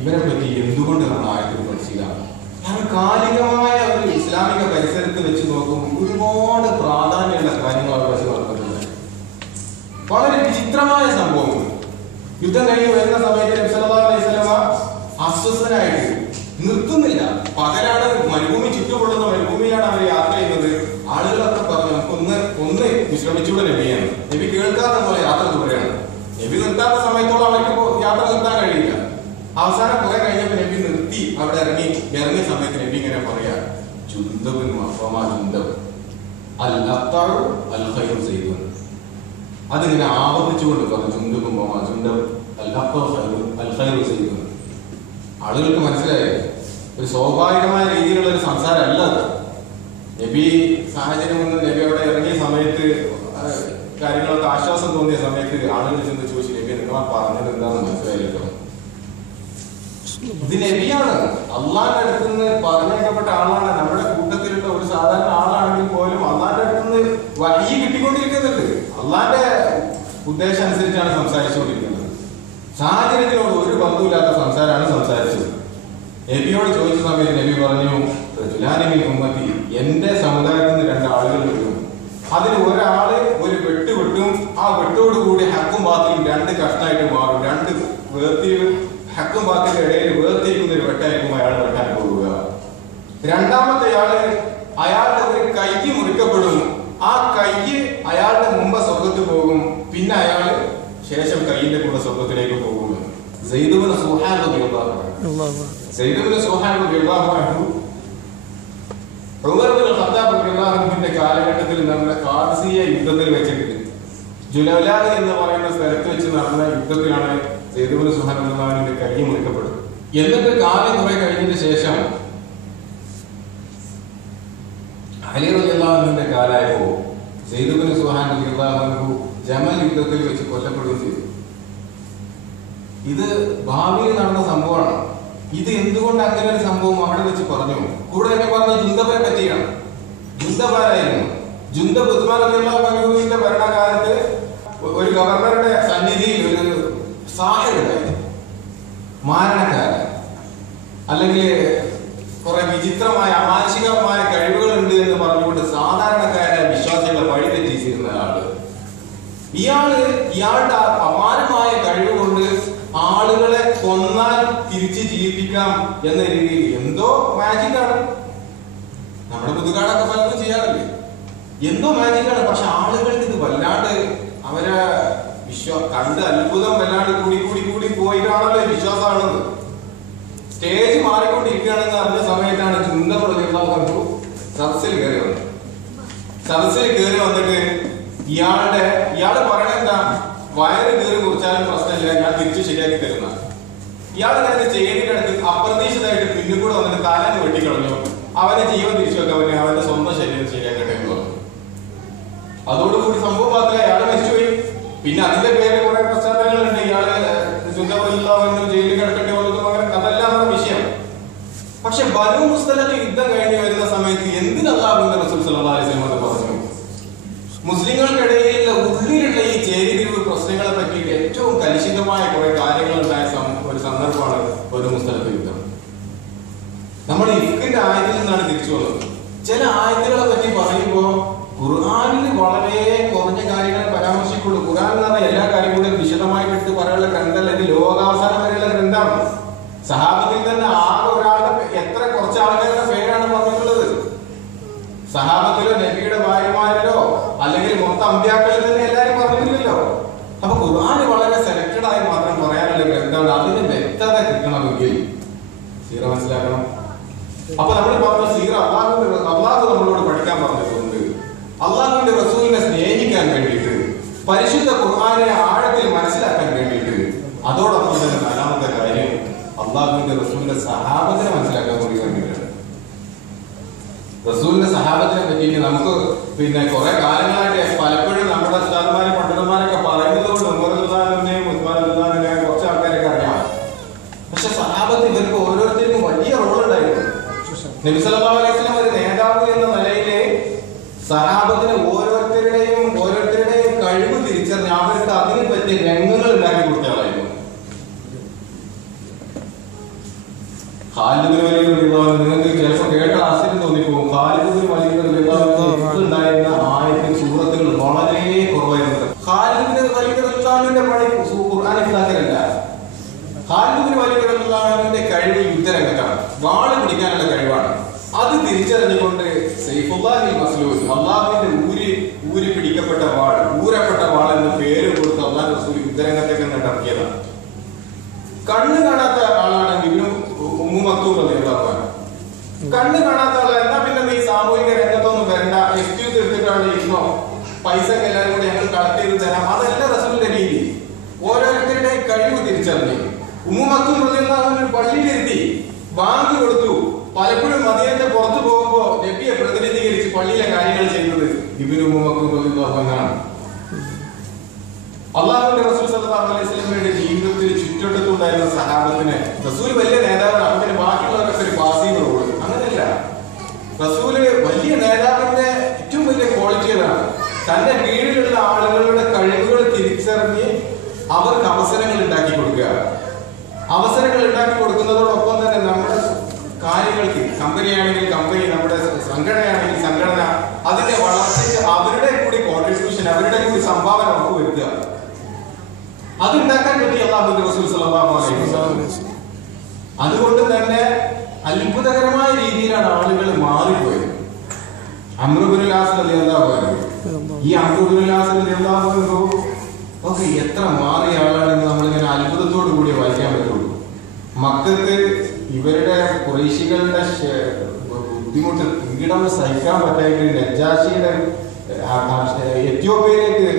ഇവരെ പറ്റി എന്തുകൊണ്ട് നമ്മൾ ആയത്തിൽ പഠിച്ചില്ല? കാരണം കാലികമായ ഒരു ഇസ്ലാമിക പരിസരത്ത് വെച്ച് നോക്കുമ്പോൾ ഒരുപാട് പ്രാധാന്യമുള്ള കാര്യങ്ങൾ അവർ വെച്ച് നടന്നിട്ടുണ്ട്. വളരെ വിചിത്രമായ സംഭവങ്ങൾ. യുദ്ധം കഴിഞ്ഞ് വരുന്ന സമയത്ത് നബി സല്ലല്ലാഹു അലൈഹി വസല്ലമ അസ്വസ്ഥനായിട്ട് നിർത്തുന്നില്ല. പകലാണ് മരുഭൂമി, ചുറ്റുകൊള്ളുന്ന മരുഭൂമിയിലാണ് അവർ യാത്ര ചെയ്യുന്നത്. ആളുകളൊക്കെ പറഞ്ഞു നമുക്ക് ഒന്ന് വിശ്രമിച്ചുകൂടെ നബിയാണ്. നബി കേൾക്കാത്ത പോലെ യാത്ര തുടരുകയാണ്. നബി നിർത്താത്ത സമയത്തോളം അവർക്ക് യാത്ര നിർത്താൻ കഴിയില്ല. അവസാനം കുറെ കഴിഞ്ഞപ്പോൾ നബി നിർത്തി. അവിടെ ഇറങ്ങിയ സമയത്ത് നബി ഇങ്ങനെ പറയാ ജുന്ദബുൻ മഫമാ ജുന്ദബ് അൽ അഖ്തറു അൽ ഖൈറു സയ്യിദുൻ. അതിങ്ങനെ ആവർത്തിച്ചുകൊണ്ട് പറഞ്ഞു ജുന്ദബുൻ മഫമാ ജുന്ദബ് അൽ അഖ്തറു അൽ ഖൈറു സയ്യിദുൻ. ആളുകൾക്ക് മനസ്സിലായി ഒരു സ്വാഭാവികമായ രീതിയിലുള്ള ഒരു സംസാരമല്ല അത്. നബി സാഹചര്യം ഒന്ന് നബി അവിടെ ഇറങ്ങിയ സമയത്ത് കാര്യങ്ങളൊക്കെ ആശ്വാസം തോന്നിയ സമയത്ത് ആളുകൾ ചെന്ന് ചോദിച്ചു നബി നിങ്ങളാ പറഞ്ഞത് എന്താണെന്ന് മനസ്സിലായില്ലോ. ഇത് നബിയാണ്, അള്ളാന്റെ അടുത്ത് നിന്ന് പറഞ്ഞേക്കപ്പെട്ട ആളാണ്. നമ്മുടെ കൂട്ടത്തിലുള്ള ഒരു സാധാരണ ആളാണെങ്കിൽ പോലും അള്ളാന്റെ അടുത്ത് നിന്ന് വഹി കിട്ടിക്കൊണ്ടിരിക്കുന്നുണ്ട്. അള്ളാന്റെ ഉദ്ദേശം അനുസരിച്ചാണ് സംസാരിച്ചുകൊണ്ടിരിക്കുന്നത്. സാഹചര്യത്തിനോട് ഒരു ബന്ധമില്ലാത്ത സംസാരമാണ് സംസാരിച്ചത്. നബിയോട് ചോദിച്ച സമയത്ത് നബി പറഞ്ഞു ജുലാനിമിൻ ഉമ്മത്തി, എന്റെ സമുദായത്തിൽ നിന്ന് 2 ആളുകൾ വരും. അതിൽ ഒരാള് ഒരു വെട്ട് വെട്ടും. ആ വെട്ടോടുകൂടി ഹക്കും ബാത്തിലും 2 കഷ്ണമായിട്ട് മാറും. 2 വേർതിരിവ്, ഹക്കും ബാത്തിന്റെ ഇടയിൽ വേർതിരിക്കുന്ന ഒരു വെട്ടായിരിക്കും അയാൾ വെട്ടാൻ പോകുക. രണ്ടാമത്തെ അയാളുടെ ഒരു കൈ മുറിക്കപ്പെടും. ആ കൈ അയാളുടെ മുമ്പ് സ്വർഗത്ത് പോകും. പിന്നെ അയാള് ശേഷം കൈയിന്റെ കൂടെ സ്വർഗത്തിലേക്ക് പോകും. സയ്യിദ് ഇബ്നു സുഹാൻ റളിയല്ലാഹു അൻഹു ഉമർ ഇബ്നുൽ ഖത്താബ് റളിയല്ലാഹു അൻഹുവിന്റെ കാലഘട്ടത്തിൽ നടന്ന ഖാദിസിയ യുദ്ധത്തിൽ വെച്ചിട്ട് ജുലൗലാദ് എന്ന് പറയുന്ന സ്ഥലത്ത് വെച്ച് നടന്ന യുദ്ധത്തിലാണ് സയ്യിദ് ഇബ്നു സുഹാൻ റളിയല്ലാഹു അൻഹുവിന്റെ കൈ മുറിക്കപ്പെടുന്നത്. എന്നിട്ട് കാലം കുറെ കഴിഞ്ഞതിന് ശേഷം അലി റളിയല്ലാഹു അൻഹുവിന്റെ കാലമായപ്പോൾ സയ്യിദ് ഇബ്നു സുഹാൻ റളിയല്ലാഹു അൻഹു ജമൽ യുദ്ധത്തിൽ വെച്ച് കൊല്ലപ്പെടുകയും ചെയ്തു. ഇത് ഭാവിയിൽ നടന്ന സംഭവമാണ്. ഇത് എന്തുകൊണ്ട് അങ്ങനെ ഒരു സംഭവം അവിടെ വെച്ച് പറഞ്ഞു? കൂടെ തന്നെ പറഞ്ഞ ജുന്ദബിനെ പറ്റിയാണ്. ജുന്തമാരായിരുന്നു. ജുന്തബ് ഉസ്മാൻ റളിയല്ലാഹു അൻഹുവിന്റെ ഭരണകാലത്ത് ഒരു ഗവർണറുടെ സന്നിധിയിൽ ഒരു സാഹിറുണ്ടായിരുന്നു, മാരണക്കാരൻ, അല്ലെങ്കിൽ കുറെ വിചിത്രമായ അമാനുഷികമായ കഴിവുകളുണ്ട് എന്ന് പറഞ്ഞുകൊണ്ട് സാധാരണക്കാരെ വിശ്വാസികളെ വഴി തെറ്റിച്ചിരുന്ന ആള്. ഇയാളുടെ അപാരമായ കഴിവ് കൊണ്ട് ആളുകളെ കൊന്നാൽ തിരിച്ച് ജീവിപ്പിക്കാം എന്ന രീതിയിൽ എന്തോ മാജിക്കാണ്. നമ്മുടെ പുതുകാടൊക്കെ പലതും ചെയ്യാറില്ലേ, എന്തോ മാജിക്കാണ്. പക്ഷെ ആളുകൾക്ക് ഇത് വല്ലാണ്ട് അവരെ കണ്ട് അത്ഭുതം വല്ലാണ്ട് കൂടി കൂടി കൂടി പോയിട്ടാണല്ലോ വിശ്വാസമാണത്. സ്റ്റേജ് മാറിക്കൊണ്ടിരിക്കുകയാണെന്ന് അറിഞ്ഞ സമയത്താണ് ജുന്തബ് റളിയല്ലാഹു അൻഹു സദസ്സിൽ കയറി വന്നത്. സദസ്സിൽ കയറി വന്നിട്ട് ഇയാള് പറയണ എന്താ, വയറ് കയറി കുറിച്ചാലും പ്രശ്നമില്ല, ഞാൻ തിരിച്ചു ശരിയാക്കി തരുന്ന. ഇയാൾ ഇങ്ങനെ ചെയ്തിട്ട് അടുത്ത് അപ്രതീക്ഷിതമായിട്ട് പിന്നിൽ കൂടെ വന്നിട്ട് തലന്ന് വെട്ടിക്കളഞ്ഞു. അവന്റെ ജീവൻ തിരിച്ചു വെക്കാൻ വേണ്ടി അവന്റെ സ്വന്തം ശരീരം ശരിയാക്കട്ടെ എന്ന് പറഞ്ഞു. അതോടുകൂടി സംഭവം മാത്രമല്ല, അയാൾ മരിച്ചുപോയി. പിന്നെ അതിന്റെ പേരിൽ കുറെ പശ്ചാത്തലങ്ങളുണ്ട്. ഇയാള് ജയിലിൽ കിടക്കേണ്ടി വന്നതും അങ്ങനെ അതല്ലാത്ത വിഷയം. പക്ഷെ ബനൂ മുസ്തലഖ് യുദ്ധം കഴിഞ്ഞ് വരുന്ന സമയത്ത് എന്തിന് അല്ലാഹുവിന്റെ റസൂൽ സല്ലല്ലാഹു അലൈഹി വസല്ലം പറഞ്ഞു? മുസ്ലിങ്ങൾക്കിടയിലുള്ള ഉള്ളിലുള്ള ഈ ചേരിതിരിവ് പ്രശ്നങ്ങളെ പറ്റിയിട്ട് ഏറ്റവും കലുഷിതമായ കുറെ കാര്യങ്ങൾ ഉണ്ടായ ഒരു സന്ദർഭമാണ് ബനൂ മുസ്തലഖ് യുദ്ധം. നമ്മൾ ഇഫ്കിന്റെ ആയത്തിൽ നിന്നാണ് തിരിച്ചു വന്നത്. ചില ആയത്തുകളെ പറ്റി പറയുമ്പോൾ ഖുർആനിൽ വളരെ കുറഞ്ഞ കാര്യങ്ങൾ പരാമർശിക്കുള്ളൂ. ഖുർആൻ എന്ന് പറഞ്ഞാൽ എല്ലാ കാര്യങ്ങളും വിശദമായിട്ട് എടുത്ത് പറയാനുള്ള ഗ്രന്ഥമല്ല, ഇത് ലോകാവസാനം വരെയുള്ള ഗ്രന്ഥമാണ്. സഹാബത്തിൽ തന്നെ ആകെ ഒരാളുടെ എത്ര കുറച്ച് ആളുകളുടെ പേരാണ് പറഞ്ഞിട്ടുള്ളത്. സഹാബത്തിലോ നബിയുടെ ഭാര്യമാരിലോ അല്ലെങ്കിൽ മൊത്തം അമ്പ്യാക്കളിൽ തന്നെ എല്ലാരും പറഞ്ഞിട്ടില്ലല്ലോ. അപ്പൊ ഖുർആന് വളരെ സെലക്ടഡ് ആയി മാത്രം പറയാനുള്ള ഗ്രന്ഥമാണ്. അതിന് വ്യക്തത കിട്ടണമെങ്കിൽ സീറ മനസ്സിലാക്കണം. അപ്പൊ നമ്മൾ പറഞ്ഞ സീറ അള്ളാഹു നമ്മളോട് പഠിക്കാൻ പറഞ്ഞിട്ടുണ്ട്. അള്ളാഹുവിന്റെ റസൂലിനെ സ്നേഹിക്കാൻ വേണ്ടിയിട്ട്, പരിശുദ്ധ ഖുർആനിനെ ആഴത്തിൽ മനസ്സിലാക്കാൻ വേണ്ടിയിട്ട്, അതോടൊപ്പം തന്നെ നാലാമത്തെ കാര്യം അള്ളാഹുവിന്റെ റസൂലിന്റെ സഹാബത്തിനെ മനസ്സിലാക്കാൻ കൂടി വേണ്ടിയിട്ടുണ്ട്. റസൂലിന്റെ സഹാബത്തിനെ പറ്റി നമുക്ക് പിന്നെ കുറെ കാലങ്ങളായിട്ട് പലപ്പോഴും നമ്മുടെ ഉസ്താദുമാരും പണ്ഡിതന്മാരൊക്കെ പറയുന്നത് കൊണ്ട് ഉമറുദ്ദാനെയും ഉസ്മാനുദ്ദാനെയും കുറച്ച് ആൾക്കാരൊക്കെ അറിയാം. പക്ഷെ സഹാബത്ത് ഇവർക്ക് ഓരോരുത്തർക്കും വലിയ റോൾ ഉണ്ടായിരുന്നു. നബി സല്ലല്ലാഹു അലൈഹി വസല്ലം ഒരു നേതാവ് എന്ന നിലയിലെ സഹാബത്തിന് ഓരോരുത്തരുടെയും കഴിവ് തിരിച്ചറിഞ്ഞ് അവർക്ക് അതിനെ പറ്റിയ രംഗങ്ങൾ ഉണ്ടാക്കി കൊടുത്തതായിരുന്നു. ഖാലിദ് ബിൻ വലീദ് റളിയല്ലാഹു അൻഹു, നിങ്ങൾക്ക് ചിലപ്പോൾ കേട്ട ആശ്ചര്യം തോന്നിപ്പോകും. ഖാലിദ് ബിൻ വലീദ് റളിയല്ലാഹു അൻഹു ഉണ്ടായിരുന്ന ആയത്തിൽ സൂറത്തുകൾ വളരെ കുറവായിരുന്നു. ഖാലിദ് ബിൻ വലീദ് റളിയല്ലാഹു അൻഹുവിന്റെ പണി ഖുർആനിൽ ഉണ്ടാക്കലല്ല. ഖാലിദ് ബിൻ വലീദ് റളിയല്ലാഹു അൻഹുവിന്റെ കഴിവ് യുദ്ധരംഗത്താണ്, വാള് പിടിക്കാനുള്ള കഴിവാണ്. അത് തിരിച്ചറിഞ്ഞുകൊണ്ട് സൈഫുല്ലാഹിൽ മസ്ലൂൽ, അള്ളാഹുവിന്റെ ഊരി പിടിക്കപ്പെട്ട വാൾ, ഊരപ്പെട്ട വാൾ എന്ന് പേര് കൊടുത്ത് അള്ളാഹു റസൂൽ യുദ്ധരംഗത്തേക്ക് ഇറക്കിയതാണ്. കണ്ണ് കാണാത്ത ആളാണ് ഇബ്നു ഉമ്മു മക്തൂം റളിയല്ലാഹു അൻഹു. കണ്ണ് കാണാത്ത ആളാണ്. എന്നാ പിന്നെ നീ സാമൂഹിക രംഗത്തൊന്നും വരണ്ട, എക്സ്ക്യൂസ് എടുത്തിട്ടാണ് ഇരുന്നോ, പൈസ എല്ലാവരും കൂടെ ഞങ്ങൾ കളക്ട് ചെയ്ത് തരാം. അതല്ല റസൂലിന്റെ രീതി. ഓരോരുത്തരുടെ കഴിവ് തിരിച്ചറിഞ്ഞു. ഉമ്മു മക്തൂം റളിയല്ലാഹു അൻഹു പള്ളിയിലിരുത്തി ബാങ്ക് കൊടുത്തു. പലപ്പോഴും മദീനത്തെ പുറത്തു പോകുമ്പോ നബിയെ പ്രതിനിധീകരിച്ച് പള്ളിയിലെ കാര്യങ്ങൾ ചെയ്യുന്നത് ഇബ്നു ഉമ്മു മക്തൂം റളിയല്ലാഹു അൻഹു. അള്ളാഹുവിന്റെ റസൂൽ സല്ലല്ലാഹു അലൈഹി വസല്ലമയുടെ ജീവിതത്തിൽ ചുറ്റോട്ടത്തുണ്ടായിരുന്ന സഹാബത്തിന് റസൂൽ വലിയ നേതാവാണ്, അവന് ബാക്കിയുള്ളവരൊക്കെ ഒരു പാസീവ് റോള്. അങ്ങനെയല്ല, റസൂല് വലിയ നേതാവിന്റെ ഏറ്റവും വലിയ ക്വാളിറ്റികളാണ് തന്റെ കീഴിലുള്ള ആളുകളുടെ കഴിവുകൾ തിരിച്ചറിഞ്ഞ് അവർക്ക് അവസരങ്ങൾ ഉണ്ടാക്കി കൊടുക്കുക. അവസരങ്ങൾ ഉണ്ടാക്കി കൊടുക്കുന്നതോടൊപ്പം തന്നെ നമ്മുടെ കാര്യങ്ങൾക്ക്, കമ്പനിയാണെങ്കിൽ കമ്പനി, നമ്മുടെ സംഘടനയാണെങ്കിൽ സംഘടന, അതിന്റെ വളർച്ചയ്ക്ക് അവരുടെ കൂടി കോൺട്രിബ്യൂഷൻ, അവരുടെ കൂടി സംഭാവന ഉറപ്പുവരുത്തുക. അതുണ്ടാക്കാൻ പറ്റി അല്ലാഹുവിന്റെ റസൂൽ സല്ലല്ലാഹു അലൈഹി വസല്ലം. അതുകൊണ്ട് തന്നെ അത്ഭുതകരമായ രീതിയിലാണ് ആളുകൾ മാറിപ്പോയത്. അംർ ഇബ്നുൽ ആസ് റളിയല്ലാഹു അൻഹു, ഈ അംർ ഇബ്നുൽ ആസ് റളിയല്ലാഹു അൻഹു ഒക്കെ എത്ര മാറിയ ആളാണെന്ന് നമ്മളിങ്ങനെ അത്ഭുതത്തോടു കൂടി വായിക്കാൻ പറ്റുള്ളൂ. മക്കൾക്ക് ഇവരുടെ ഖുറൈശികളുടെ ബുദ്ധിമുട്ട് പീഡനം സഹിക്കാൻ പറ്റായിട്ട് നജാശിയുടെ എത്യോപ്യയിലേക്ക്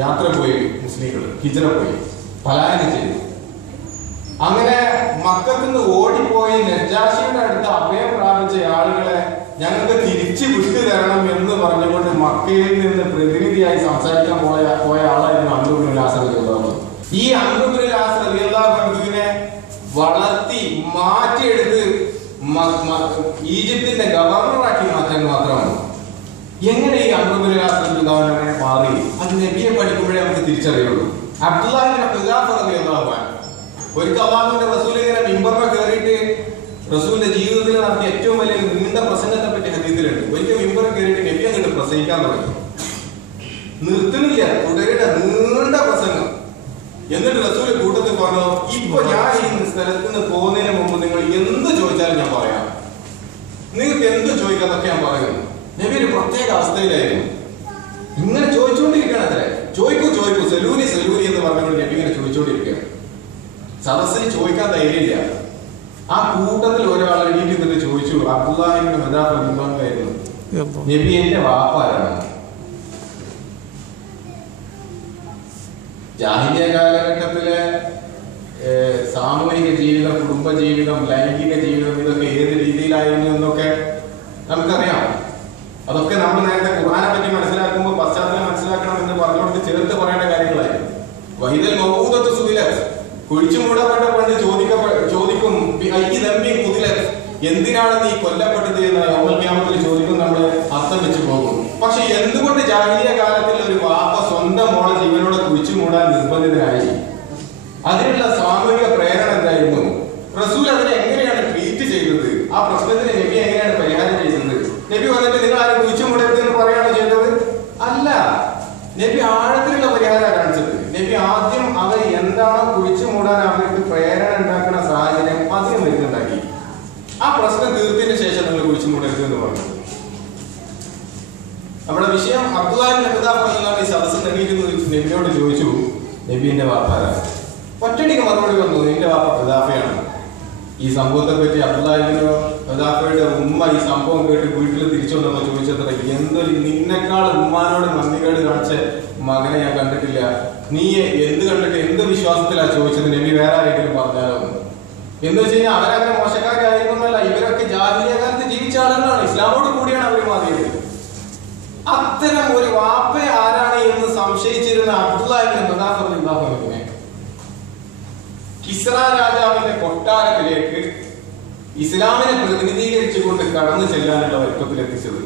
യാത്ര പോയി, മുസ്ലിങ്ങൾ ഹിജ്റ പോയി, പലായനം ചെയ്തു. അങ്ങനെ മക്കത്തിൽ നിന്ന് ഓടിപ്പോയി നജാശിയുടെ അടുത്ത് അഭയം പ്രാപിച്ച ആളുകളെ ഞങ്ങൾക്ക് തിരിച്ചു വിട്ടു തരണം എന്ന് പറഞ്ഞുകൊണ്ട് മക്കയിൽ നിന്ന് പ്രതിനിധിയായി സംസാരിക്കാൻ പോയ ആളായിരുന്നു അംർ ഇബ്നുൽ ആസ് റളിയല്ലാഹു അൻഹു. ഈ അംർ ഇബ്നുൽ ആസ് റളിയല്ലാഹു അൻഹുവിനെ വളർത്തി മാറ്റിയെടുത്ത് ഈജിപ്തിന്റെ ഗവർണറാക്കി മാറ്റാൻ മാത്രമാണ് റസൂലുള്ളാഹിനെ മാറി. അത് നബിയെ പഠിക്കുമ്പോഴേ നമുക്ക് തിരിച്ചറിയുള്ളൂ. അബ്ദുല്ലാഹി ഇബ്നു ഹുദാഫ റളിയല്ലാഹു അൻഹു ഒരിക്കൽ അല്ലാഹുവിന്റെ റസൂൽ ഇങ്ങനെ മിമ്പറിൽ കയറിയിട്ട് റസൂലിന്റെ ജീവിതത്തിൽ നടത്തിയ ഏറ്റവും വലിയ നീണ്ട പ്രസംഗത്തെ പറ്റി ഹദീസിലുണ്ട്. ഒരിക്കൽ മിമ്പറിൽ കയറിയിട്ട് നബി അങ്ങോട്ട് പ്രസംഗിക്കാൻ തുടങ്ങി. നിർത്തുന്നില്ല, തുടരുടെ നീണ്ട പ്രസംഗം. എന്നിട്ട് റസൂൽ കൂട്ടത്തിൽ പറഞ്ഞു, ഇപ്പൊ ഞാൻ ഈ സ്ഥലത്ത് നിന്ന് പോകുന്നതിന് മുമ്പ് നിങ്ങൾ എന്ത് ചോദിച്ചാലും ഞാൻ പറയാം, നിങ്ങൾക്ക് എന്ത് ചോദിക്കാന്നൊക്കെ ഞാൻ പറയുന്നു. നബി ഒരു പ്രത്യേക അവസ്ഥയിലായിരുന്നു. ഇങ്ങനെ ചോദിച്ചുകൊണ്ടിരിക്കുകയാണ്. അത്രേ ചോദിക്കൂ സലൂനി എന്ന് പറഞ്ഞുകൊണ്ട് നബി ഇങ്ങനെ ചോദിച്ചുകൊണ്ടിരിക്കുകയാണ്. സദസ്സിൽ ചോദിക്കാൻ ധൈര്യമില്ല. ആ കൂട്ടത്തിൽ ഒരാൾ എണീറ്റ് ചോദിച്ചു, അബ്ദുല്ലാഹി ഇബ്നു ഹുദാഫ റളിയല്ലാഹു നബി എന്റെ വാപ്പ ആരാണ്? ജാഹിലിയ്യ കാലഘട്ടത്തിലെ സാമൂഹിക ജീവിതം, കുടുംബ ജീവിതം, ലൈംഗിക ജീവിതം ഇതൊക്കെ ഏത് രീതിയിലായിരുന്നു എന്നൊക്കെ നമുക്കറിയാം. അതൊക്കെ നമ്മൾ നേരത്തെ ഖുർആനെ പറ്റി മനസ്സിലാക്കുമ്പോൾ പശ്ചാത്തലം മനസ്സിലാക്കണം എന്ന് പറഞ്ഞുകൊണ്ട് ചേർത്ത് പറയേണ്ട കാര്യങ്ങളായിരുന്നു. വഹിദൽ മൗഊദത്തു സുഇലത്, കുഴിച്ചു മൂടപ്പെട്ട പണ്ട് ചോദിക്കും എന്തിനാണ് നീ കൊല്ലപ്പെട്ടത് എന്ന് യൗമുൽ ഖിയാമത്തിൽ ചോദിക്കും. നമ്മൾ അർത്ഥം വെച്ച് പോകും. പക്ഷെ എന്തുകൊണ്ട് ജാഹിലിയ്യ കാലത്തിൽ ഒരു വാപ്പ സ്വന്തം മോളെ ജീവനോടെ കുഴിച്ചു മൂടാൻ നിർബന്ധിതനായി? അതിനുള്ള സാമൂഹിക പ്രേരണ എന്തായിരുന്നു? റസൂൽ അതിനെ എങ്ങനെയാണ് ട്രീറ്റ് ചെയ്തത്? ആ പ്രശ്നത്തിന് നബി എങ്ങനെയാണ് പരിഹാരം ചെയ്തത്? നബി വന്നിട്ട് നിങ്ങൾ ആരും കുഴിച്ചു മൂടരുത് എന്ന് പറയുകയാണ് ചെയ്തത്? അല്ല, നബി ആഴത്തിലുള്ള പരിഹാരം കാണിച്ചത്. നബി ആദ്യം അവർ എന്താണോ കുഴിച്ചു മൂടാൻ അവർക്ക് പ്രേരണ ഉണ്ടാക്കുന്ന സാഹചര്യം ആദ്യം വരുന്നുണ്ടാക്കി. ആ പ്രശ്നം തീർത്തതിന് ശേഷം നിങ്ങൾ കുഴിച്ചു മൂടരുത് എന്ന് പറഞ്ഞു. നമ്മുടെ വിഷയം അബ്ദുല്ലാഹി ഇബ്നു ഹുദാഫ റളിയല്ലാഹു ഈ സദസ്സ് എണീറ്റ് നബിയോട് ചോദിച്ചു, നബി എന്റെ വാപ്പാരാണ്. ഒറ്റടിക്ക് മറുപടി വന്നു, എന്റെ വാപ്പ ഹുദാഫയാണ്. ഈ സംഭവത്തെ പറ്റി അബ്ദുല്ലാഹി ഇബ്നു ഹുദാഫയുടെ ഉമ്മ ഈ സംഭവം കേട്ട് വീട്ടിൽ തിരിച്ചു വന്നപ്പോൾ ചോദിച്ചത്ര, എന്തൊരു നിന്നെക്കാൾ ഉമ്മാനോട് നന്ദികേട് കാണിച്ച മകനെ ഞാൻ കണ്ടിട്ടില്ല. നീ എന്ത് കണ്ടിട്ട് എന്ത് വിശ്വാസത്തിലാ ചോദിച്ചത്? നബി വേറെ ആരെങ്കിലും പറഞ്ഞാലോ എന്ന് വെച്ച് കഴിഞ്ഞാൽ അവരങ്ങനെ മോശക്കാരായിരുന്നല്ല. ഇവരൊക്കെ ജാഹിലിയ്യ കാലത്ത് ജീവിച്ച ആളുകളാണ്. ഇസ്ലാമോട് കൂടിയാണ് അവർ മാറിയത്. അത്തരം ഒരു വാപ്പ ആരാണ് എന്ന് സംശയിച്ചിരുന്ന അബ്ദുല്ലാഹി ഇബ്നു ഹുദാഫ റളിയല്ലാഹു അൻഹുവിനെ കിസ്റ രാജാവിന്റെ കൊട്ടാരത്തിലേക്ക് ഇസ്ലാമിനെ പ്രതിനിധീകരിച്ചുകൊണ്ട് കടന്നു ചെല്ലാനുള്ള ഒരുക്കത്തിലെത്തിച്ചത്.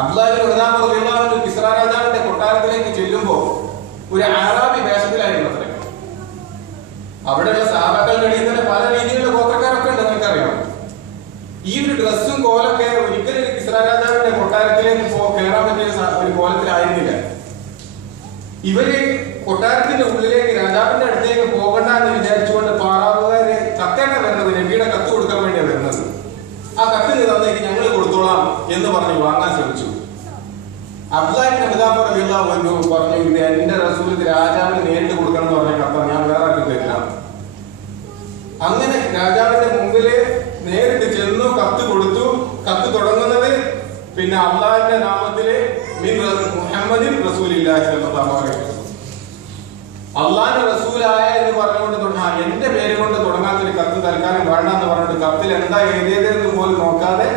അബ്ദുല്ലാഹി ഇബ്നു ഹുദാഫ റളിയല്ലാഹു അൻഹു കിസ്റ രാജാവിന്റെ കൊട്ടാരത്തിലേക്ക് ചെല്ലുമ്പോ ഒരു അറാബി വേഷത്തിലായിരുന്നു അത്ര. അവിടെയുള്ള സഹാബാക്കളുടെ ഇടയിൽ തന്നെ പല രീതിയിലുള്ള ഗോത്രക്കാരൊക്കെ ഉണ്ട്, നിങ്ങൾക്കറിയാം. ഈ ഒരു ഡ്രസ്സും കോലൊക്കെ ഒരിക്കലും കിസ്റ രാജാവിന്റെ കൊട്ടാരത്തിലേക്ക് കയറാൻ പറ്റിയ ഒരു കോലത്തിലായിരുന്നില്ല. ഇവര് കൊട്ടാരത്തിന്റെ ഉള്ളിലേക്ക് രാജാവിന്റെ അടുത്തേക്ക് പോകണ്ട എന്ന് വിചാരിച്ചുകൊണ്ട് പാറാവുകാര് കത്തേണ്ട വരുന്നത്, നബിയുടെ കത്ത് കൊടുക്കാൻ വേണ്ടിയാണ് വരുന്നത്. ആ കത്തിന് തന്നേക്ക് ഞങ്ങൾ കൊടുത്തോളാം എന്ന് പറഞ്ഞ് വാങ്ങാൻ ശ്രമിച്ചു. അബ്ദുല്ലാഹി ഇബ്നു ഹുദാഫ റളിയല്ലാഹു അൻഹു പറഞ്ഞു, ഇത് എന്റെ റസൂൽ രാജാവിന് നേരിട്ട് കൊടുക്കണം എന്ന് പറഞ്ഞ കത്ത ഞാൻ വേറെ ആർക്കും തരില്ല. അങ്ങനെ രാജാവിന്റെ മുമ്പില് നേരിട്ട് ചെന്നു, കത്ത് കൊടുത്തു. കത്ത് തുടങ്ങുന്നത് പിന്നെ അള്ളാഹിന്റെ നാമത്തില് മുഹമ്മദിൻ റസൂലില്ലാഹി സ്വല്ലല്ലാഹു അലൈഹി വസല്ലം, അള്ളാഹിന്റെ റസൂലായ എന്ന് പറഞ്ഞുകൊണ്ട് തുടങ്ങാം. എന്റെ പേര് കൊണ്ട് തുടങ്ങാത്തൊരു കത്ത് തൽക്കാലം വേണ്ടെന്ന് പറഞ്ഞിട്ട് കത്തിൽ എന്താ എഴുതിയതെന്ന് പോലും നോക്കാതെ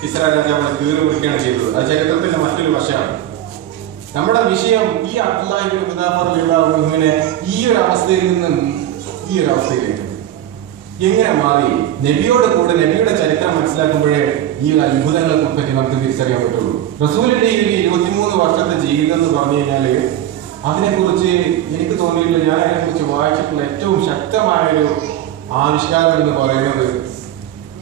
കിസ്റ രാജാവിനെ കീറി മുറിക്കുകയാണ് ചെയ്തത്. അത് ചരിത്രത്തിന്റെ മറ്റൊരു വശമാണ്. നമ്മുടെ വിഷയം ഈ അബ്ദുല്ലാഹി ഇബ്നു ഹുദാഫ റളിയല്ലാഹു അൻഹുവിനെ ഈ ഒരു അവസ്ഥയിൽ നിന്നും ഈ ഒരു അവസ്ഥയിലേക്ക് എങ്ങനെ മാറി? നബിയോട് കൂടെ നബിയുടെ ചരിത്രം മനസ്സിലാക്കുമ്പോഴേ ഈ അത്ഭുതങ്ങളെ പറ്റി നമുക്ക് തിരിച്ചറിയാൻ പറ്റുള്ളൂ. റസൂലിന്റെ ഈ 23 വർഷത്തെ ജീവിതം എന്ന് പറഞ്ഞു കഴിഞ്ഞാല് അതിനെക്കുറിച്ച് എനിക്ക് തോന്നിയിട്ടില്ല. ഞാൻ അതിനെക്കുറിച്ച് വായിച്ചിട്ടുള്ള ഏറ്റവും ശക്തമായൊരു ആവിഷ്കാരം എന്ന് പറയുന്നത്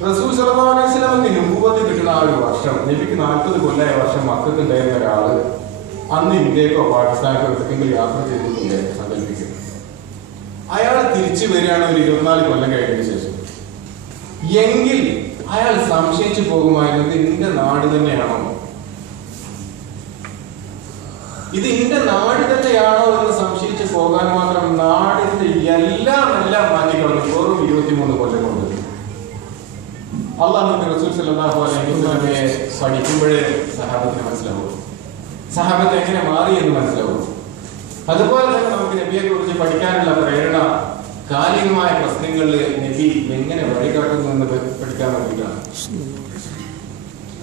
റസൂൽ സല്ലല്ലാഹു അലൈഹി വസല്ലമക്ക് നുബുവത്ത് കിട്ടുന്ന ആ ഒരു വർഷം, നബിക്ക് 40 കൊല്ലായ വർഷം മക്കത്ത് ഉണ്ടായിരുന്ന ഒരാള് അന്ന് ഇന്ത്യക്കോ പാകിസ്ഥാനോ എവിടേക്കെങ്കിലും യാത്ര ചെയ്തിട്ടില്ലേ സങ്കല്പിക്കുന്നത്. അയാൾ തിരിച്ചു വരികയാണ് ഒരു 24 കൊല്ലം കഴിഞ്ഞതിന് ശേഷം. എങ്കിൽ അയാൾ സംശയിച്ചു പോകുമായിരുന്നു, ഇത് എന്റെ നാട് തന്നെയാണോ, ഇത് എന്റെ നാട് തന്നെയാണോ എന്ന് സംശയിച്ചു പോകാൻ മാത്രം നാടിന്റെ എല്ലാം മാറ്റിക്കളഞ്ഞു വെറും 23 കൊല്ലം കൊണ്ട്. അല്ലാഹുവിന്റെ റസൂൽ സല്ലല്ലാഹു അലൈഹി വസല്ലമയെ പഠിക്കുമ്പോഴേ സഹാബത്തിന് മനസ്സിലാവും, സഹാബത്ത് എങ്ങനെ മാറി എന്ന് മനസ്സിലാവും. അതുപോലെ തന്നെ നമുക്ക് നബിയെ കുറിച്ച് പഠിക്കാനുള്ള പ്രേരണ കാലികമായ പ്രശ്നങ്ങളിൽ നബി എങ്ങനെ വഴികാട്ടുന്നു എന്ന് പഠിക്കാൻ വേണ്ടിയിട്ടാണ്.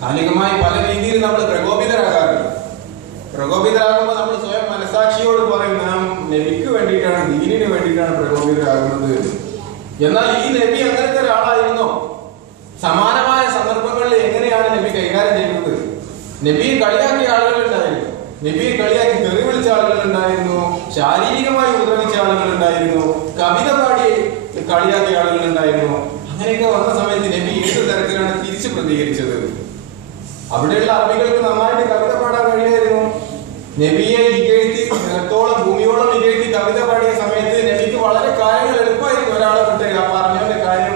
കാലികമായി പല രീതിയിൽ നമ്മൾ പ്രകോപിതരാകാറുണ്ട്. പ്രകോപിതരാകുമ്പോൾ നമ്മൾ സ്വയം മനസാക്ഷിയോട് പറയും, നാം നബിക്ക് വേണ്ടിയിട്ടാണ്, ദീനിന് വേണ്ടിയിട്ടാണ് പ്രകോപിതരാകുന്നത്. എന്നാൽ ഈ നബി അങ്ങനത്തെ ഒരാളായിരുന്നോ? സമാനമായ സന്ദർഭങ്ങളിൽ എങ്ങനെയാണ് നബി കൈകാര്യം ചെയ്യുന്നത്? നബിയെ കളിയാക്കിയ ആളുകളുണ്ടായിരുന്നു, നബിയെ കളിയാക്കി തെറി വിളിച്ച ആളുകളുണ്ടായിരുന്നു, ശാരീരികമായി ഉപദ്രവിച്ച ആളുകളുണ്ടായിരുന്നു, കവിത പാടി കളിയാക്കിയ ആളുകളുണ്ടായിരുന്നു. അങ്ങനെയൊക്കെ വന്ന സമയത്ത് നബി ഏത് തരത്തിലാണ് തിരിച്ചു പ്രതികരിച്ചത്? അവിടെയുള്ള അറബികൾക്ക് നന്നായിട്ട് കവിത പാടാൻ കഴിയായിരുന്നു. നബിയെ ഇകഴ്ത്തി നിലത്തോളം ഭൂമിയോളം ഇകഴ്ത്തി കവിത പാടിയ സമയത്ത് നബിക്ക് വളരെ കാര്യങ്ങൾ എളുപ്പമായിരുന്നു. ഒരാളെ വിട്ട് ആ പറഞ്ഞവന്റെ കാര്യം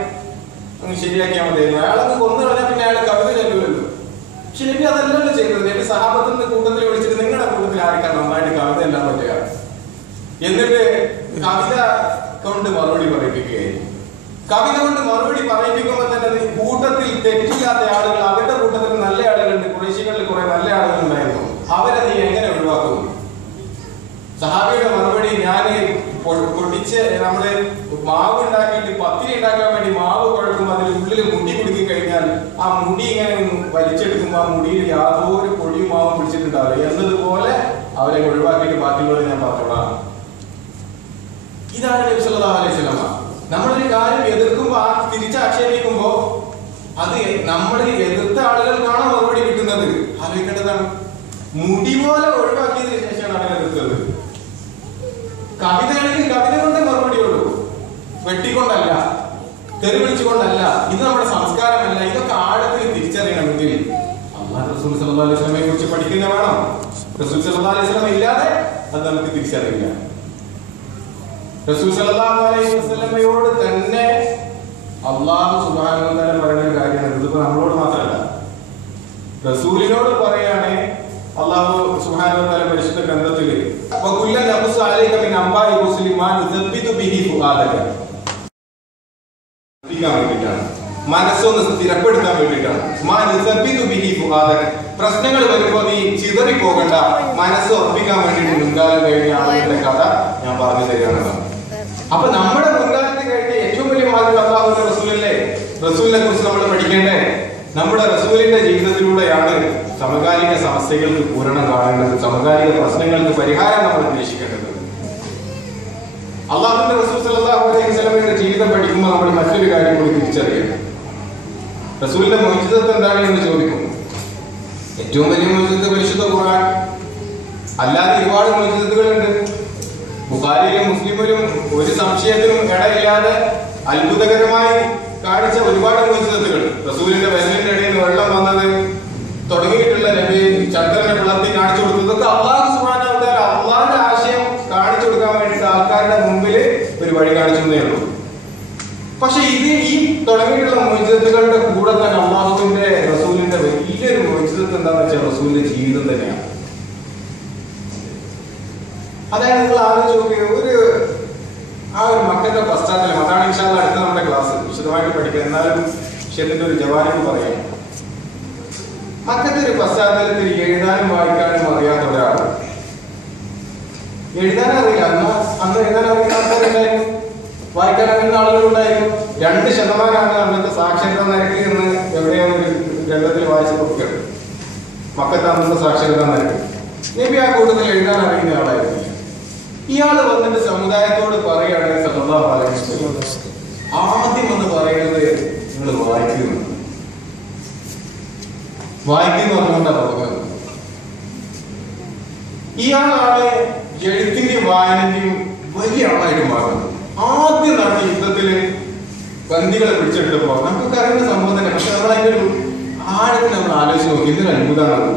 അങ്ങ് ശരിയാക്കിയാൽ മതിയായിരുന്നു. അയാളൊക്കെ കൊന്നു കളഞ്ഞാൽ പിന്നെ അയാൾ കവിത ചൊല്ലുമല്ലോ. പക്ഷെ നബി അതല്ലല്ലോ ചെയ്തത്. നബി സഹാബത്തിന്റെ കൂട്ടത്തിൽ വിളിച്ചിട്ട് നിങ്ങളുടെ കൂട്ടത്തിൽ ആർക്കാണ് നന്നായിട്ട് കവിത എല്ലാം പറ്റുക, എന്നിട്ട് കവിത കൊണ്ട് മറുപടി പറയിപ്പിക്കുകയായിരുന്നു. കവിത കൊണ്ട് മറുപടി പറയിപ്പിക്കുമ്പോൾ തന്നെ കൂട്ടത്തിൽ തെറ്റില്ലാത്ത ആളുകൾ, അവരുടെ കൂട്ടത്തിൽ നല്ല ആളുകളുണ്ട്, ഖുറൈശികളിൽ കുറെ നല്ല ആളുകൾ ഉണ്ടായിരുന്നു, അവരെ നീ എങ്ങനെ ഒഴിവാക്കും? സഹാബിയുടെ മറുപടി, ഞാൻ പൊടിച്ച് നമ്മള് മാവ് ഉണ്ടാക്കിയിട്ട് പത്തിരി ഉണ്ടാക്കാൻ വേണ്ടി മാവ് കുഴക്കുമ്പോൾ അതിൽ ഉള്ളിൽ മുടി കുടുക്കി കഴിഞ്ഞാൽ ആ മുടി ഇങ്ങനെ വലിച്ചെടുക്കുമ്പോൾ ആ മുടിയിൽ യാതൊരു പൊടിയും മാവും പിടിച്ചിട്ടുണ്ടാവില്ല എന്നതുപോലെ അവരെ ഒഴിവാക്കിയിട്ട് ബാക്കിയുള്ളവരെ ഞാൻ പറഞ്ഞോളാം. ഇതാണ് നബി സല്ലല്ലാഹു അലൈഹി വസല്ലം. നമ്മളൊരു കാര്യം എതിർക്കുമ്പോ ആ തിരിച്ചാക്ഷേപിക്കുമ്പോ അത് നമ്മളെ എതിർത്ത ആളുകൾക്കാണ് മറുപടി കിട്ടുന്നത്. ആലോചിക്കേണ്ടതാണ്. മുടി പോലെ ഒഴിവാക്കിയതിനു ശേഷമാണ് അവരെ എതിർത്തത്. കവിതയാണെങ്കിൽ കവിത കൊണ്ടേ മറുപടി ഉള്ളൂ, വെട്ടിക്കൊണ്ടല്ല, തെറി വിളിച്ചുകൊണ്ടല്ല. ഇത് നമ്മുടെ സംസ്കാരമല്ല. ഇതൊക്കെ ആഴത്തിൽ തിരിച്ചറിയണമെങ്കിൽ അല്ലാഹു റസൂൽ സല്ലല്ലാഹു അലൈഹി വസല്ലമയെ കുറിച്ച് പഠിക്കുന്ന വേണം. റസൂൽ സല്ലല്ലാഹു അലൈഹി വസല്ലം ഇല്ലാതെ അത് നമുക്ക് തിരിച്ചറിയില്ല. റസൂൽ സല്ലല്ലാഹു അലൈഹി വസല്ലമയോട് തന്നെ അല്ലാഹു സുബ്ഹാനഹു വ തആല പറയുന്ന ഒരു കാര്യമാണ്. ഇതിപ്പോ നമ്മളോട് മാത്രമല്ല, റസൂലിനോട് പറയാണ് അല്ലാഹു സുബ്ഹാനഹു വ തആല പരിശുദ്ധ ഗ്രന്ഥത്തില് വകുല്ലൻ നഖ്സു അലൈക മിൻ അംബാഇ റുസുലി മാ നുസബ്ബിതു ബിഹി ഫുആദക, മനസ്സൊന്ന് സ്ഥിരപ്പെടുത്താൻ വേണ്ടിയിട്ടാണ്. മാ നുസബ്ബിതു ബിഹി ഫുആദക, പ്രശ്നങ്ങൾ വരുമ്പോൾ നീ ചിതറി പോകണ്ട, മനസ്സ് ഉറപ്പിക്കാൻ വേണ്ടിയിട്ട് മുൻകാലം കഴിഞ്ഞ ആളുകളുടെ കഥ ഞാൻ പറഞ്ഞു തരികയാണ്. അപ്പൊ നമ്മുടെ മുൻകാലത്ത് കഴിഞ്ഞ ഏറ്റവും വലിയ മാതൃക അല്ലാഹുവിന്റെ റസൂലല്ലേ. റസൂലിനെ കുറിച്ച് നമ്മൾ പഠിക്കേണ്ടേ നമ്മുടെ റസൂലിന്റെ ജീവിതത്തിലൂടെയാണ്. സമകാലിക സമസ്യകൾക്ക് പൂരണം കാണേണ്ടത്, സമകാലിക പ്രശ്നങ്ങൾക്ക് പരിഹാരം നമ്മൾ അന്വേഷിക്കേണ്ടത്. അല്ലാഹുവിന്റെ റസൂൽ സല്ലല്ലാഹു അലൈഹി വസല്ലമയുടെ ജീവിതം പഠിക്കുമ്പോൾ നമ്മൾ മറ്റൊരു കാര്യം കൂടി തിരിച്ചറിയണം. റസൂലിന്റെ മുഅ്ജിസത്ത് എന്താണ് എന്ന് ചോദിക്കും. ഏറ്റവും വലിയ മുഅ്ജിസത്ത് പരിശുദ്ധ ഖുർആൻ. അല്ലാതെ ഒരുപാട് മുഅ്ജിസത്തുകളുണ്ട്. ബുഖാരിയിലും മുസ്ലിമിലും ഒരു സംശയത്തിനും ഇടയില്ലാതെ അത്ഭുതകരമായി കാണിച്ച ഒരുപാട് മുഅ്ജിസത്തുകൾ. റസൂലിന്റെ വിരലിന്റെ ഇടയിൽ നിന്ന് വെള്ളം വന്നത് തുടങ്ങിയിട്ടുള്ള നബി ചന്ദ്രനെ പിളർത്തി കാണിച്ചു കൊടുത്തതൊക്കെ അല്ലാഹു സുബ്ഹാനഹു വ തആല അല്ലാഹുവിന്റെ ആശയം കാണിച്ചു കൊടുക്കാൻ വേണ്ടിയിട്ട് ആൾക്കാരുടെ മുമ്പിൽ ഒരു വഴി കാണിച്ചേ ഉള്ളൂ. പക്ഷെ ഇത് ഈ തുടങ്ങിയിട്ടുള്ള മുഅ്ജിസത്തുകളുടെ കൂടെ തന്നെ അല്ലാഹുവിന്റെ റസൂലിന്റെ വലിയൊരു മുഅ്ജിസത്ത് എന്താണെന്ന് വെച്ചാൽ റസൂലിന്റെ ജീവിതം തന്നെയാണ്. അതായത് നിങ്ങൾ ആലോചിച്ച് നോക്കിയ ഒരു മക്കത്തെ പശ്ചാത്തലം. അതാണ് ഇൻഷാ അല്ലാഹ് അടുത്ത നമ്മുടെ ക്ലാസ് വിശദമായിട്ട് പഠിക്കുക. എന്നാലും വിഷയത്തിന്റെ ഒരു ജവാബ് പറയാം. മക്കത്തെ ഒരു പശ്ചാത്തലത്തിൽ എഴുതാനും വായിക്കാനും അറിയാത്ത ഒരാൾ, എഴുതാനും അറിയില്ല, അന്ന് എഴുതാൻ അറിയുന്ന ആൾക്കാരുണ്ടായിരുന്നു, വായിക്കാൻ അറിയുന്ന ആളുകളുണ്ടായിരുന്നു. 2% അന്നത്തെ സാക്ഷരതാ നിരക്ക് എന്ന് എവിടെയാണ് ഒരു ഗ്രന്ഥത്തിൽ വായിച്ചു കൊടുക്കുന്നത്. മക്കത്തെ അന്നത്തെ സാക്ഷരതാ നിരക്ക്. നബി ആ കൂട്ടത്തിൽ എഴുതാൻ അറിയുന്ന ആളായിരുന്നു. ഇയാള് വന്നിട്ട് സമുദായത്തോട് പറയുകയാണ് സല്ലല്ലാഹു അലൈഹി വസല്ലം, ആദ്യം എന്ന് പറയുന്നത് നിങ്ങൾ വായിക്കുന്നു പറഞ്ഞുകൊണ്ടാണ് തുടങ്ങുന്നത്. ഇയാളാണ് എഴുത്തിന്റെയും വായനന്റെയും വലിയ ആളായിട്ട് മാറുന്നത്. ആദ്യം നടന്ന യുദ്ധത്തില് ബന്ദികളെ പിടിച്ചെടുത്തപ്പോ നമുക്കൊക്കെ അറിയുന്ന സംഭവം തന്നെ. പക്ഷെ നമ്മൾ അതിന്റെ ഒരു ആഴത്തിൽ നമ്മൾ ആലോചിച്ച് നോക്കി, എന്തൊരു അത്ഭുതമാണ്.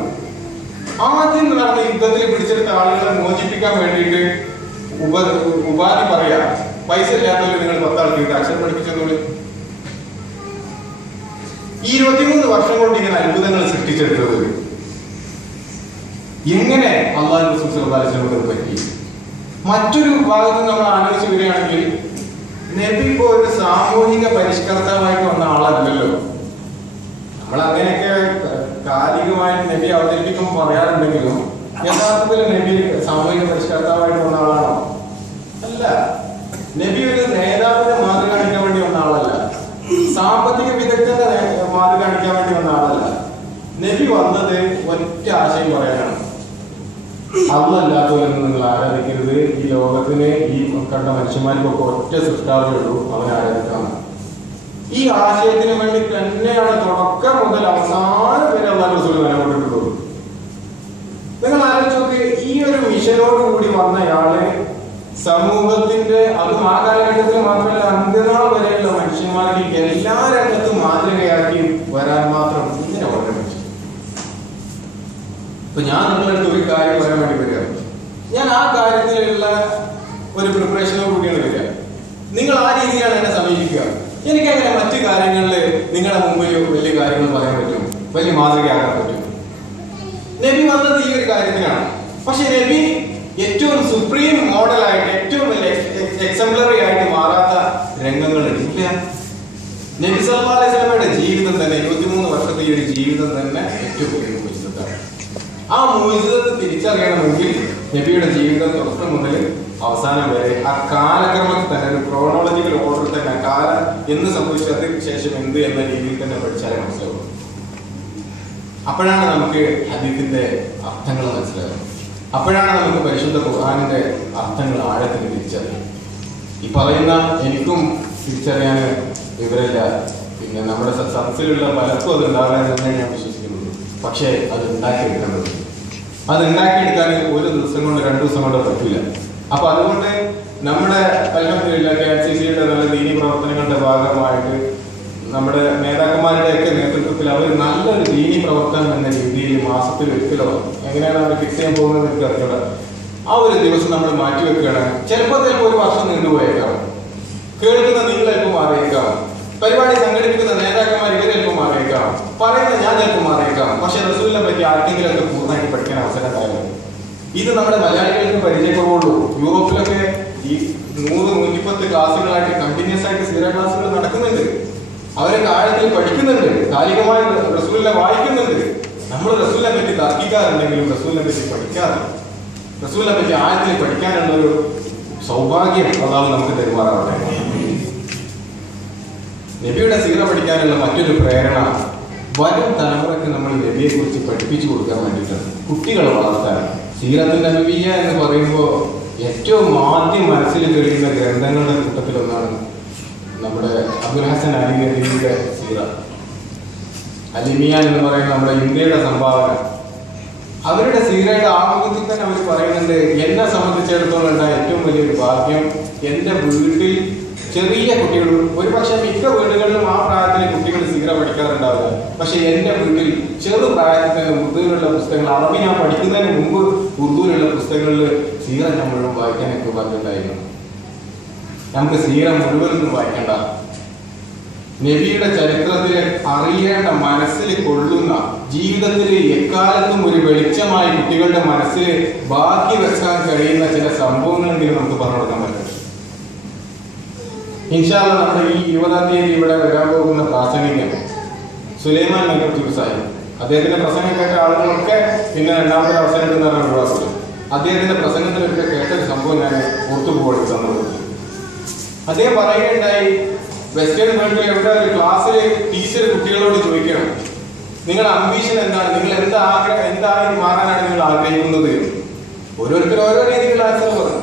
ആദ്യം നടന്ന യുദ്ധത്തിൽ പിടിച്ചെടുത്ത ആളുകളെ മോചിപ്പിക്കാൻ വേണ്ടിയിട്ട് ഉപാധി പറയാ, പൈസ ഇല്ലാത്തവര് നിങ്ങൾ 10 ആൾക്ക് അക്ഷരം പഠിപ്പിച്ചെന്നോളൂ. 23 വർഷം കൊണ്ട് ഇങ്ങനെ അത്ഭുതങ്ങൾ സൃഷ്ടിച്ചെടുത്തത് എങ്ങനെ അല്ലാഹു റസൂൽ സല്ലല്ലാഹു അലൈഹി വസല്ലം പറ്റി? മറ്റൊരു ഭാഗത്ത് നമ്മൾ ആലോചിച്ച് വരികയാണെങ്കിൽ നബി ഇപ്പോ ഒരു സാമൂഹിക പരിഷ്കർത്താവായിട്ട് വന്ന ആളല്ലല്ലോ. നമ്മൾ അങ്ങനെയൊക്കെ കാലികമായിട്ട് നബി അവതരിപ്പിക്കുമ്പോൾ പറയാറുണ്ടെങ്കിലും യഥാർത്ഥത്തിൽ നബി സാമൂഹിക പരിഷ്കർത്താവായിട്ട് വന്ന ആളാണോ? അല്ല. നബി ഒരു നേതാവിനെ മാതൃ കാണിക്കാൻ വേണ്ടി വന്ന ആളല്ല. സാമ്പത്തിക വിദഗ്ധന്റെ മാതൃ കാണിക്കാൻ വേണ്ടി വന്ന ആളല്ല. നബി വന്നത് ഒറ്റ ആശയം പറയാനാണ്. അല്ലാത്തവരൊന്നും നിങ്ങൾ ആരാധിക്കരുത്. ഈ ലോകത്തിന് ഈ കണ്ട മനുഷ്യന്മാർക്കൊക്കെ ഒറ്റ സൃഷ്ടാവേ ഉള്ളൂ, അവനെ ആരാധിക്കാണ്. ഈ ആശയത്തിന് വേണ്ടി തന്നെയാണ് തുടക്കം മുതൽ അവസാനം വരെ അല്ലാഹു റസൂൽ നിലകൊണ്ടിട്ടുള്ളത്. നിങ്ങൾ ആലോചിച്ച് നോക്ക്, ഈ ഒരു മിഷനോട് കൂടി വന്നയാള് സമൂഹത്തിന്റെ, അതും ആ കാലഘട്ടത്തിൽ മാത്രമല്ല അന്ത്യനാൾ വരെയുള്ള മനുഷ്യന്മാർക്ക് എല്ലാ രംഗത്തും മാതൃകയാക്കി വരാൻ മാത്രം ഇങ്ങനെ വളരെ മനുഷ്യൻ. ഇപ്പൊ ഞാൻ നിങ്ങളടുത്ത് ഒരു കാര്യം പറയാൻ വേണ്ടി വരിക, ഞാൻ ആ കാര്യത്തിലുള്ള ഒരു പ്രിപ്പറേഷനോട് കൂടിയാണ് വരിക. നിങ്ങൾ ആ രീതിയിലാണ് എന്നെ സമീപിക്കുക. എനിക്കങ്ങനെ മറ്റു കാര്യങ്ങളിൽ നിങ്ങളുടെ മുമ്പിൽ വലിയ കാര്യങ്ങൾ പറയാൻ പറ്റും, വലിയ മാതൃകയാക്കാൻ പറ്റും. നബി വന്നത് ഈ ഒരു കാര്യത്തിനാണ്. പക്ഷെ നബി ഏറ്റവും സുപ്രീം മോഡലായിട്ട്, ഏറ്റവും വലിയ എക്സംപ്ലറി ആയിട്ട് മാറാത്ത രംഗങ്ങൾ ഇല്ല. നബി സല്ലല്ലാഹു അലൈഹി വസല്ലമയുടെ ജീവിതം തന്നെ, 23 വർഷത്തെ ഈ ഒരു ജീവിതം തന്നെ ഏറ്റവും വലിയ മുഅ്ജിസത്താണ്. ആ മുഅ്ജിസത്ത് തിരിച്ചറിയണമെങ്കിൽ നബിയുടെ ജീവിതം തുടക്കം മുതൽ അവസാനം വരെ ആ കാലക്രമത്തിൽ തന്നെ, ഒരു ക്രോണോളജിക്കൽ ഓർഡർ തന്നെ, കാലം എന്ന് സംഭവിച്ചതിന് ശേഷം എന്ത് എന്ന രീതിയിൽ തന്നെ പഠിച്ചാലേ മനസ്സിലാവും. അപ്പോഴാണ് നമുക്ക് ഹദീസിന്റെ അർത്ഥങ്ങൾ മനസ്സിലാകുന്നത്. അപ്പോഴാണ് നമുക്ക് പരിശുദ്ധ ഖുർആനിന്റെ അർത്ഥങ്ങൾ ആഴത്തിൽ തിരിച്ചറിയാം. ഈ പറയുന്ന എനിക്കും തിരിച്ചറിയാൻ വിവരമില്ല, പിന്നെ നമ്മുടെ സദസ്സിലുള്ള പലർക്കും അത് ഉണ്ടാകാമെന്ന് ഞാൻ വിശ്വസിക്കുന്നുള്ളൂ. പക്ഷേ അത് ഉണ്ടാക്കിയെടുക്കേണ്ടത്, അത് ഉണ്ടാക്കിയെടുക്കാൻ ഒരു ദിവസം കൊണ്ട് 2 ദിവസം കൊണ്ട് പറ്റില്ല. അപ്പൊ അതുകൊണ്ട് നമ്മുടെ അൽഹംദുലില്ലാഹ് KMCCയുടെ നല്ല ദീനി പ്രവർത്തനങ്ങളുടെ ഭാഗമായിട്ട് നമ്മുടെ നേതാക്കന്മാരുടെയൊക്കെ നേതൃത്വത്തിൽ അവർ നല്ലൊരു ദീനി പ്രവർത്തനം എന്ന രീതിയിൽ മാസത്തിൽ ഒരിക്കലോ എങ്ങനെയാണ് അവർ ഫിക്സ് ചെയ്യാൻ പോകുന്നത് എനിക്ക് അറിഞ്ഞൂടാ, ആ ഒരു ദിവസം നമ്മൾ മാറ്റിവെക്കുകയാണ്. ചിലപ്പോൾ ഒരു വർഷം നീണ്ടുപോയേക്കാം. കേൾക്കുന്ന നിങ്ങൾ ചിലപ്പോൾ മാറിയേക്കാം, പരിപാടി സംഘടിപ്പിക്കുന്ന നേതാക്കന്മാർ ഇവർ ചിലപ്പോൾ മാറിയേക്കാം, പറയുന്ന ഞാൻ ചിലപ്പോൾ മാറിയേക്കാം. പക്ഷെ റസൂലിനെ പറ്റി ആർക്കെങ്കിലും ഒക്കെ പൂർണ്ണമായിട്ട് പഠിക്കാൻ അവസരം ഉണ്ടായിരുന്നു. ഇത് നമ്മുടെ മലയാളികൾക്ക് പരിചയപ്പെടുള്ളൂ. യൂറോപ്പിലൊക്കെ ഈ 100-110 ക്ലാസ്സുകളായിട്ട് കണ്ടിന്യൂസ് ആയിട്ട് സീറ ക്ലാസ്സുകൾ നടക്കുന്നുണ്ട്. അവരൊക്കെ ആഴത്തിൽ പഠിക്കുന്നുണ്ട്, കാലികമായി റസൂലിനെ വായിക്കുന്നുണ്ട്. നമ്മൾ റസൂലിനെ പറ്റി തർക്കിക്കാറുണ്ടെങ്കിലും റസൂലിനെ പറ്റി പഠിക്കാതെ, റസൂലിനെ പറ്റി ആഴത്തിൽ പഠിക്കാനുള്ളൊരു സൗഭാഗ്യം അതാണ് നമുക്ക് തെരുമാറാവട്ടെ. നബിയുടെ സീറ പഠിക്കാനുള്ള മറ്റൊരു പ്രേരണ വരും തലമുറയ്ക്ക് നമ്മൾ നബിയെ കുറിച്ച് പഠിപ്പിച്ചു കൊടുക്കാൻ വേണ്ടിയിട്ടാണ്, കുട്ടികളെ വളർത്താനാണ്. സീറത്തിന്റെ നബിയ എന്ന് പറയുമ്പോൾ ഏറ്റവും ആദ്യം മനസ്സിൽ തെളിയുന്ന ഗ്രന്ഥങ്ങളുടെ കൂട്ടത്തിലൊന്നാണ് നമ്മുടെ അബുൽ ഹസൻ അലി നബിയുടെ സീറ. അലിമിയ എന്ന് പറയുന്ന നമ്മുടെ ഇന്ത്യയുടെ സംഭാവന. അവരുടെ സീറയുടെ ആമുഖത്തിൽ തന്നെ അവർ പറയുന്നുണ്ട്, എന്നെ സംബന്ധിച്ചിടത്തോളം ഉണ്ടായ ഏറ്റവും വലിയൊരു ഭാഗ്യം, എൻ്റെ വീട്ടിൽ ചെറിയ കുട്ടികൾ, ഒരുപക്ഷെ മിക്ക വീടുകളിലും ആ പ്രായത്തിൽ കുട്ടികൾ സീറ പഠിക്കാറുണ്ടാവില്ല. പക്ഷെ എൻ്റെ വീട്ടിൽ ചെറു പ്രായത്തിൽ തന്നെ ഉറുദുവിലുള്ള പുസ്തകങ്ങൾ, അറബി ഞാൻ പഠിക്കുന്നതിന് മുമ്പ് ഉറുദുവിലുള്ള പുസ്തകങ്ങളിൽ സീറ ഞാൻ മുഴുവൻ വായിക്കാൻ എനിക്ക് പറഞ്ഞിട്ടുണ്ടായിരുന്നു. നമുക്ക് സീറ മുഴുവനൊന്നും വായിക്കണ്ട, നബിയുടെ ചരിത്രത്തിൽ അറിയേണ്ട, മനസ്സിൽ കൊള്ളുന്ന, ജീവിതത്തിൽ എക്കാലത്തും ഒരു വെളിച്ചമായി കുട്ടികളുടെ മനസ്സിൽ ബാക്കി വെക്കാൻ കഴിയുന്ന ചില സംഭവങ്ങളെങ്കിലും നമുക്ക് പറഞ്ഞു കൊടുക്കാൻ പറ്റും. ഇൻഷാ അല്ലാഹ് നമ്മുടെ ഈ 20-ാം തീയതി ഇവിടെ വരാൻ പോകുന്ന പ്രാസംഗികൻ സുലൈമാൻ മൈക്കത്തൂർ സാഹിബ്, അദ്ദേഹത്തിന്റെ പ്രസംഗം കേട്ട ആളുകളൊക്കെ പിന്നെ രണ്ടാമത്തെ അവസരം കിട്ടുന്ന ഒഴിവാക്കും. അദ്ദേഹത്തിന്റെ പ്രസംഗത്തിലൊക്കെ കേട്ടൊരു സംഭവം ഞാൻ ഓർത്തുപോകും സന്ദർഭത്തിൽ. അദ്ദേഹം പറയുകയുണ്ടായി, വെസ്റ്റേൺ വേൾഡിൽ എവിടെ ഒരു ക്ലാസ്സിൽ ടീച്ചർ കുട്ടികളോട് ചോദിക്കണം, നിങ്ങളുടെ അംബീഷൻ എന്താണ്, നിങ്ങൾ എന്തായി മാറാനാണ് നിങ്ങൾ ആഗ്രഹിക്കുന്നത്? ഓരോരുത്തരും ഓരോ രീതിയിലുള്ള ആൻസർ പറഞ്ഞു.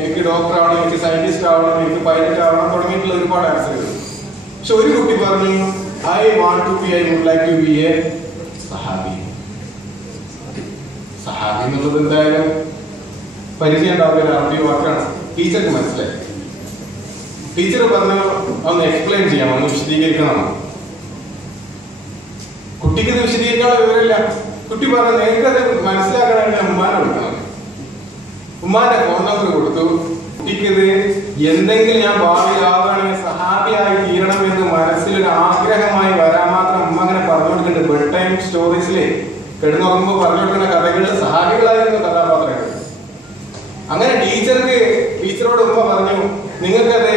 എനിക്ക് ഡോക്ടർ ആവണം, എനിക്ക് സയന്റിസ്റ്റ് ആവണം, എനിക്ക് പൈലറ്റ് ആവണം തുടങ്ങിയിട്ടുള്ള ഒരുപാട് ആൻസറുകൾ. പക്ഷെ ഒരു കുട്ടി പറഞ്ഞു, I would like to be a സഹാബി. സഹാബി എന്നുള്ളത് എന്തായാലും പരിചയം ഉണ്ടാവില്ല, അറബി വാക്കാണ്. ടീച്ചർക്ക് മനസ്സിലായി. ടീച്ചർ പറഞ്ഞു, ഒന്ന് എക്സ്പ്ലെയിൻ ചെയ്യാം, ഒന്ന് വിശദീകരിക്കണം. കുട്ടിക്ക് ഇത് വിശദീകരിക്കാനുള്ള വിവരമില്ല. കുട്ടി പറഞ്ഞു, നിങ്ങൾക്കത് മനസ്സിലാക്കണമെങ്കിൽ ഉമ്മാനെ വിളിക്കണം. ഉമ്മാന്റെ ഫോൺ നമ്പർ കൊടുത്തു. കുട്ടിക്ക് ഇത് എന്തെങ്കിലും ഞാൻ ഭാവിയിലാവുകയാണെങ്കിൽ സഹാബിയായി തീരണം എന്ന് മനസ്സിലൊരു ആഗ്രഹമായി വരാൻ മാത്രം ഉമ്മ അങ്ങനെ പറഞ്ഞു കൊടുക്കുന്നുണ്ട്. ബെഡ് ടൈം സ്റ്റോറീസില് കിടന്നുറങ്ങുമ്പോൾ പറഞ്ഞു കൊടുക്കുന്ന കഥകളിൽ സഹാബികളായിരുന്നു കഥാപാത്രങ്ങൾ. അങ്ങനെ ടീച്ചറോട് ഉമ്മ പറഞ്ഞു, നിങ്ങൾക്കത്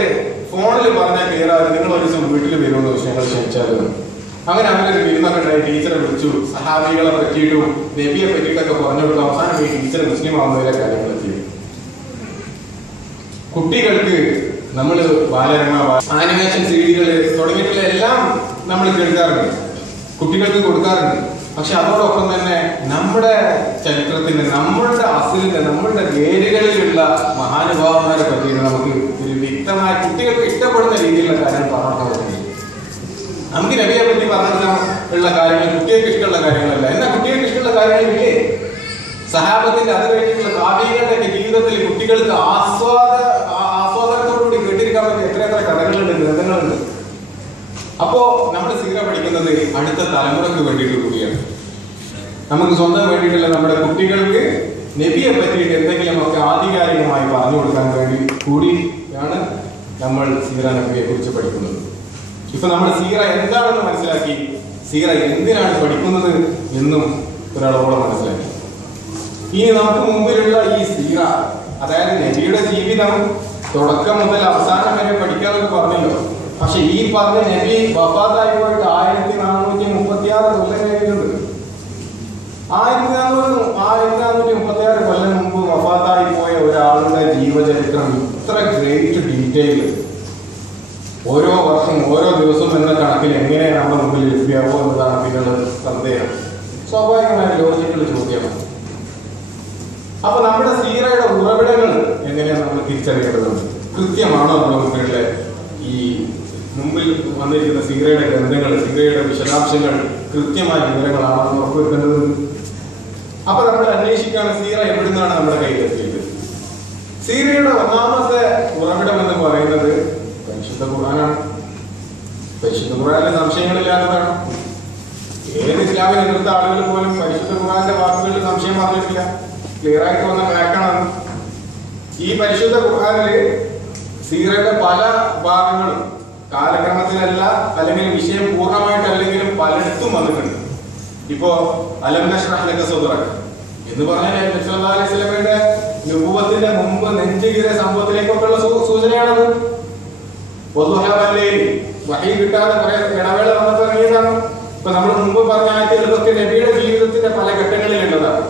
ഫോണിൽ പറഞ്ഞാൽ ക്ലിയർ ആകും, നിങ്ങൾ ഒരു ദിവസം വീട്ടിൽ വരുമെന്ന് ഞങ്ങൾ ക്ഷണിച്ചാലും. അങ്ങനെ അവരൊരു വിരുന്നൊക്കെ ഉണ്ടായി. ടീച്ചറെ വിളിച്ചു, സഹാബികളെ പറ്റിയിട്ടും നബിയെ പറ്റിയിട്ടൊക്കെ പറഞ്ഞു കൊടുത്തു. അവസാനം ഈ ടീച്ചർ മുസ്ലിം ആവുന്നതിലെ കാര്യങ്ങൾ ചെയ്യും. കുട്ടികൾക്ക് നമ്മൾ ബാലരമ, ആനിമേഷൻ സീഡികൾ തുടങ്ങിയിട്ടുള്ള എല്ലാം നമ്മൾ കേൾക്കാറുണ്ട്, കുട്ടികൾക്ക് കൊടുക്കാറുണ്ട്. പക്ഷെ അതോടൊപ്പം തന്നെ നമ്മുടെ ചരിത്രത്തിന്റെ, നമ്മളുടെ അസിലിന്റെ, നമ്മളുടെ വേരുകളിലുള്ള മഹാനുഭാവന്മാരെ പറ്റിയിട്ട് നമുക്ക് ഒരു വ്യക്തമായ കുട്ടികൾക്ക് ഇഷ്ടപ്പെടുന്ന രീതിയിലുള്ള കാര്യങ്ങൾ പറഞ്ഞു കൊടുക്കുന്നത്. നമുക്ക് നബിയെ പറ്റി പറഞ്ഞ ഉള്ള കാര്യങ്ങൾ കുട്ടികൾക്ക് ഇഷ്ടമുള്ള കാര്യങ്ങളല്ല. എന്നാൽ കുട്ടികൾക്ക് ഇഷ്ടമുള്ള കാര്യങ്ങളില്ലേ? സഹാബത്തിന്റെ അത് കഴിഞ്ഞിട്ടുള്ള താബീകളുടെ ജീവിതത്തിൽ കുട്ടികൾക്ക് ആസ്വാദനത്തോടുകൂടി കേട്ടിരിക്കാൻ പറ്റിയ എത്ര കഥകളുണ്ട്, ഗ്രന്ഥങ്ങളുണ്ട്. അപ്പോ നമ്മൾ സീറ പഠിക്കുന്നത് അടുത്ത തലമുറക്ക് വേണ്ടിയിട്ട് കൂടിയാണ്. നമുക്ക് സ്വന്തം വേണ്ടിയിട്ടല്ല, നമ്മുടെ കുട്ടികൾക്ക് നബിയെ പറ്റിയിട്ട് എന്തെങ്കിലുമൊക്കെ ആധികാരികമായി പറഞ്ഞു കൊടുക്കാൻ വേണ്ടി കൂടിയാണ് നമ്മൾ സീറ നബിയെ കുറിച്ച് പഠിക്കുന്നത്. ഇപ്പൊ നമ്മൾ സീറ എന്താണെന്ന് മനസ്സിലാക്കി, സീറ എന്തിനാണ് പഠിക്കുന്നത് എന്നും ഒരാളോളം മനസ്സിലാക്കി. ഇനി നമുക്ക് മുമ്പിലുള്ള ഈ സീറ, അതായത് നബിയുടെ ജീവിതം തുടക്കം മുതൽ അവസാനം വരെ പഠിക്കാനൊക്കെ പറഞ്ഞല്ലോ. പക്ഷെ ഈ പറഞ്ഞ നബി വഫാത്തായി പോയിട്ട് 1436 കൊല്ലം കഴിഞ്ഞിട്ടുണ്ട്. 1436 കൊല്ലം മുമ്പ് വഫാത്തായി പോയ ഒരാളുടെ ജീവചരിത്രം ഇത്ര ഗ്രേറ്റ് ഡീറ്റെയിൽ ഓരോ വർഷം ഓരോ ദിവസവും എന്ന കണക്കിൽ എങ്ങനെ നമ്മുടെ മുമ്പിൽ ലഭ്യമാവോ എന്നതാണ് പിന്നുള്ള സന്ദേഹം. സ്വാഭാവികമായ ലോജിക്കൽ ചോദ്യമാണ്. അപ്പൊ നമ്മുടെ സീറയുടെ ഉറവിടങ്ങൾ എങ്ങനെയാണ് നമ്മൾ തിരിച്ചറിയേണ്ടതുണ്ട്? കൃത്യമാണോ നമ്മുടെ മുമ്പിലുള്ള ഈ മുമ്പിൽ വന്നിരിക്കുന്ന സീറയുടെ ഗ്രന്ഥങ്ങൾ, സീറയുടെ വിശദാംശങ്ങൾ കൃത്യമായ വിവരങ്ങളാണെന്ന് ഉറപ്പുവരുത്തേണ്ടതുണ്ട്. അപ്പൊ നമ്മൾ അന്വേഷിക്കുകയാണ് സീറ എവിടുന്നാണ് നമ്മുടെ കയ്യിലെത്തിയത്. സീറയുടെ ഒന്നാമത്തെ ഉറവിടം എന്ന് പറയുന്നത് പരിശുദ്ധ ഖുർആനാണ്. പരിശുദ്ധ ഖുർആനിലെ സംശയങ്ങളില്ലാത്തതാണ്. ഏത് ഇസ്ലാമിൽ എതിർത്ത ആളുകൾ പോലും പരിശുദ്ധ ഖുർആന്റെ വാക്കുകളിൽ സംശയം പറഞ്ഞിട്ടില്ല. ക്ലിയർ ആയിട്ട് വന്ന ഫാക്ടാണ്. ഈ പരിശുദ്ധ ഖുർആനില് സീറയുടെ പല ഭാഗങ്ങളും കാലക്രമത്തിലല്ല, അല്ലെങ്കിൽ വിഷയം പൂർണ്ണമായിട്ടല്ലെങ്കിലും പലയിടത്തും വന്നിട്ടുണ്ട്. ഇപ്പോ അലം നശ്റഹ് ലക സദ്റക് എന്ന് പറഞ്ഞാൽ നബി സല്ലല്ലാഹു അലൈഹി വസല്ലമയുടെ നബുവത്തിന്റെ മുമ്പ് നെഞ്ചുകീറിയ സംഭവത്തിലേക്കൊക്കെയുള്ള സൂചനയാണത്. വഹി കിട്ടാതെ കുറെ ഇടവേള വന്നപ്പോൾ ഇറങ്ങിയതാണ്. ഇപ്പൊ നമ്മൾ മുമ്പ് പറഞ്ഞ ആയത്തുകളൊക്കെ നബിയുടെ ജീവിതത്തിന്റെ പല ഘട്ടങ്ങളിലുള്ളതാണ്.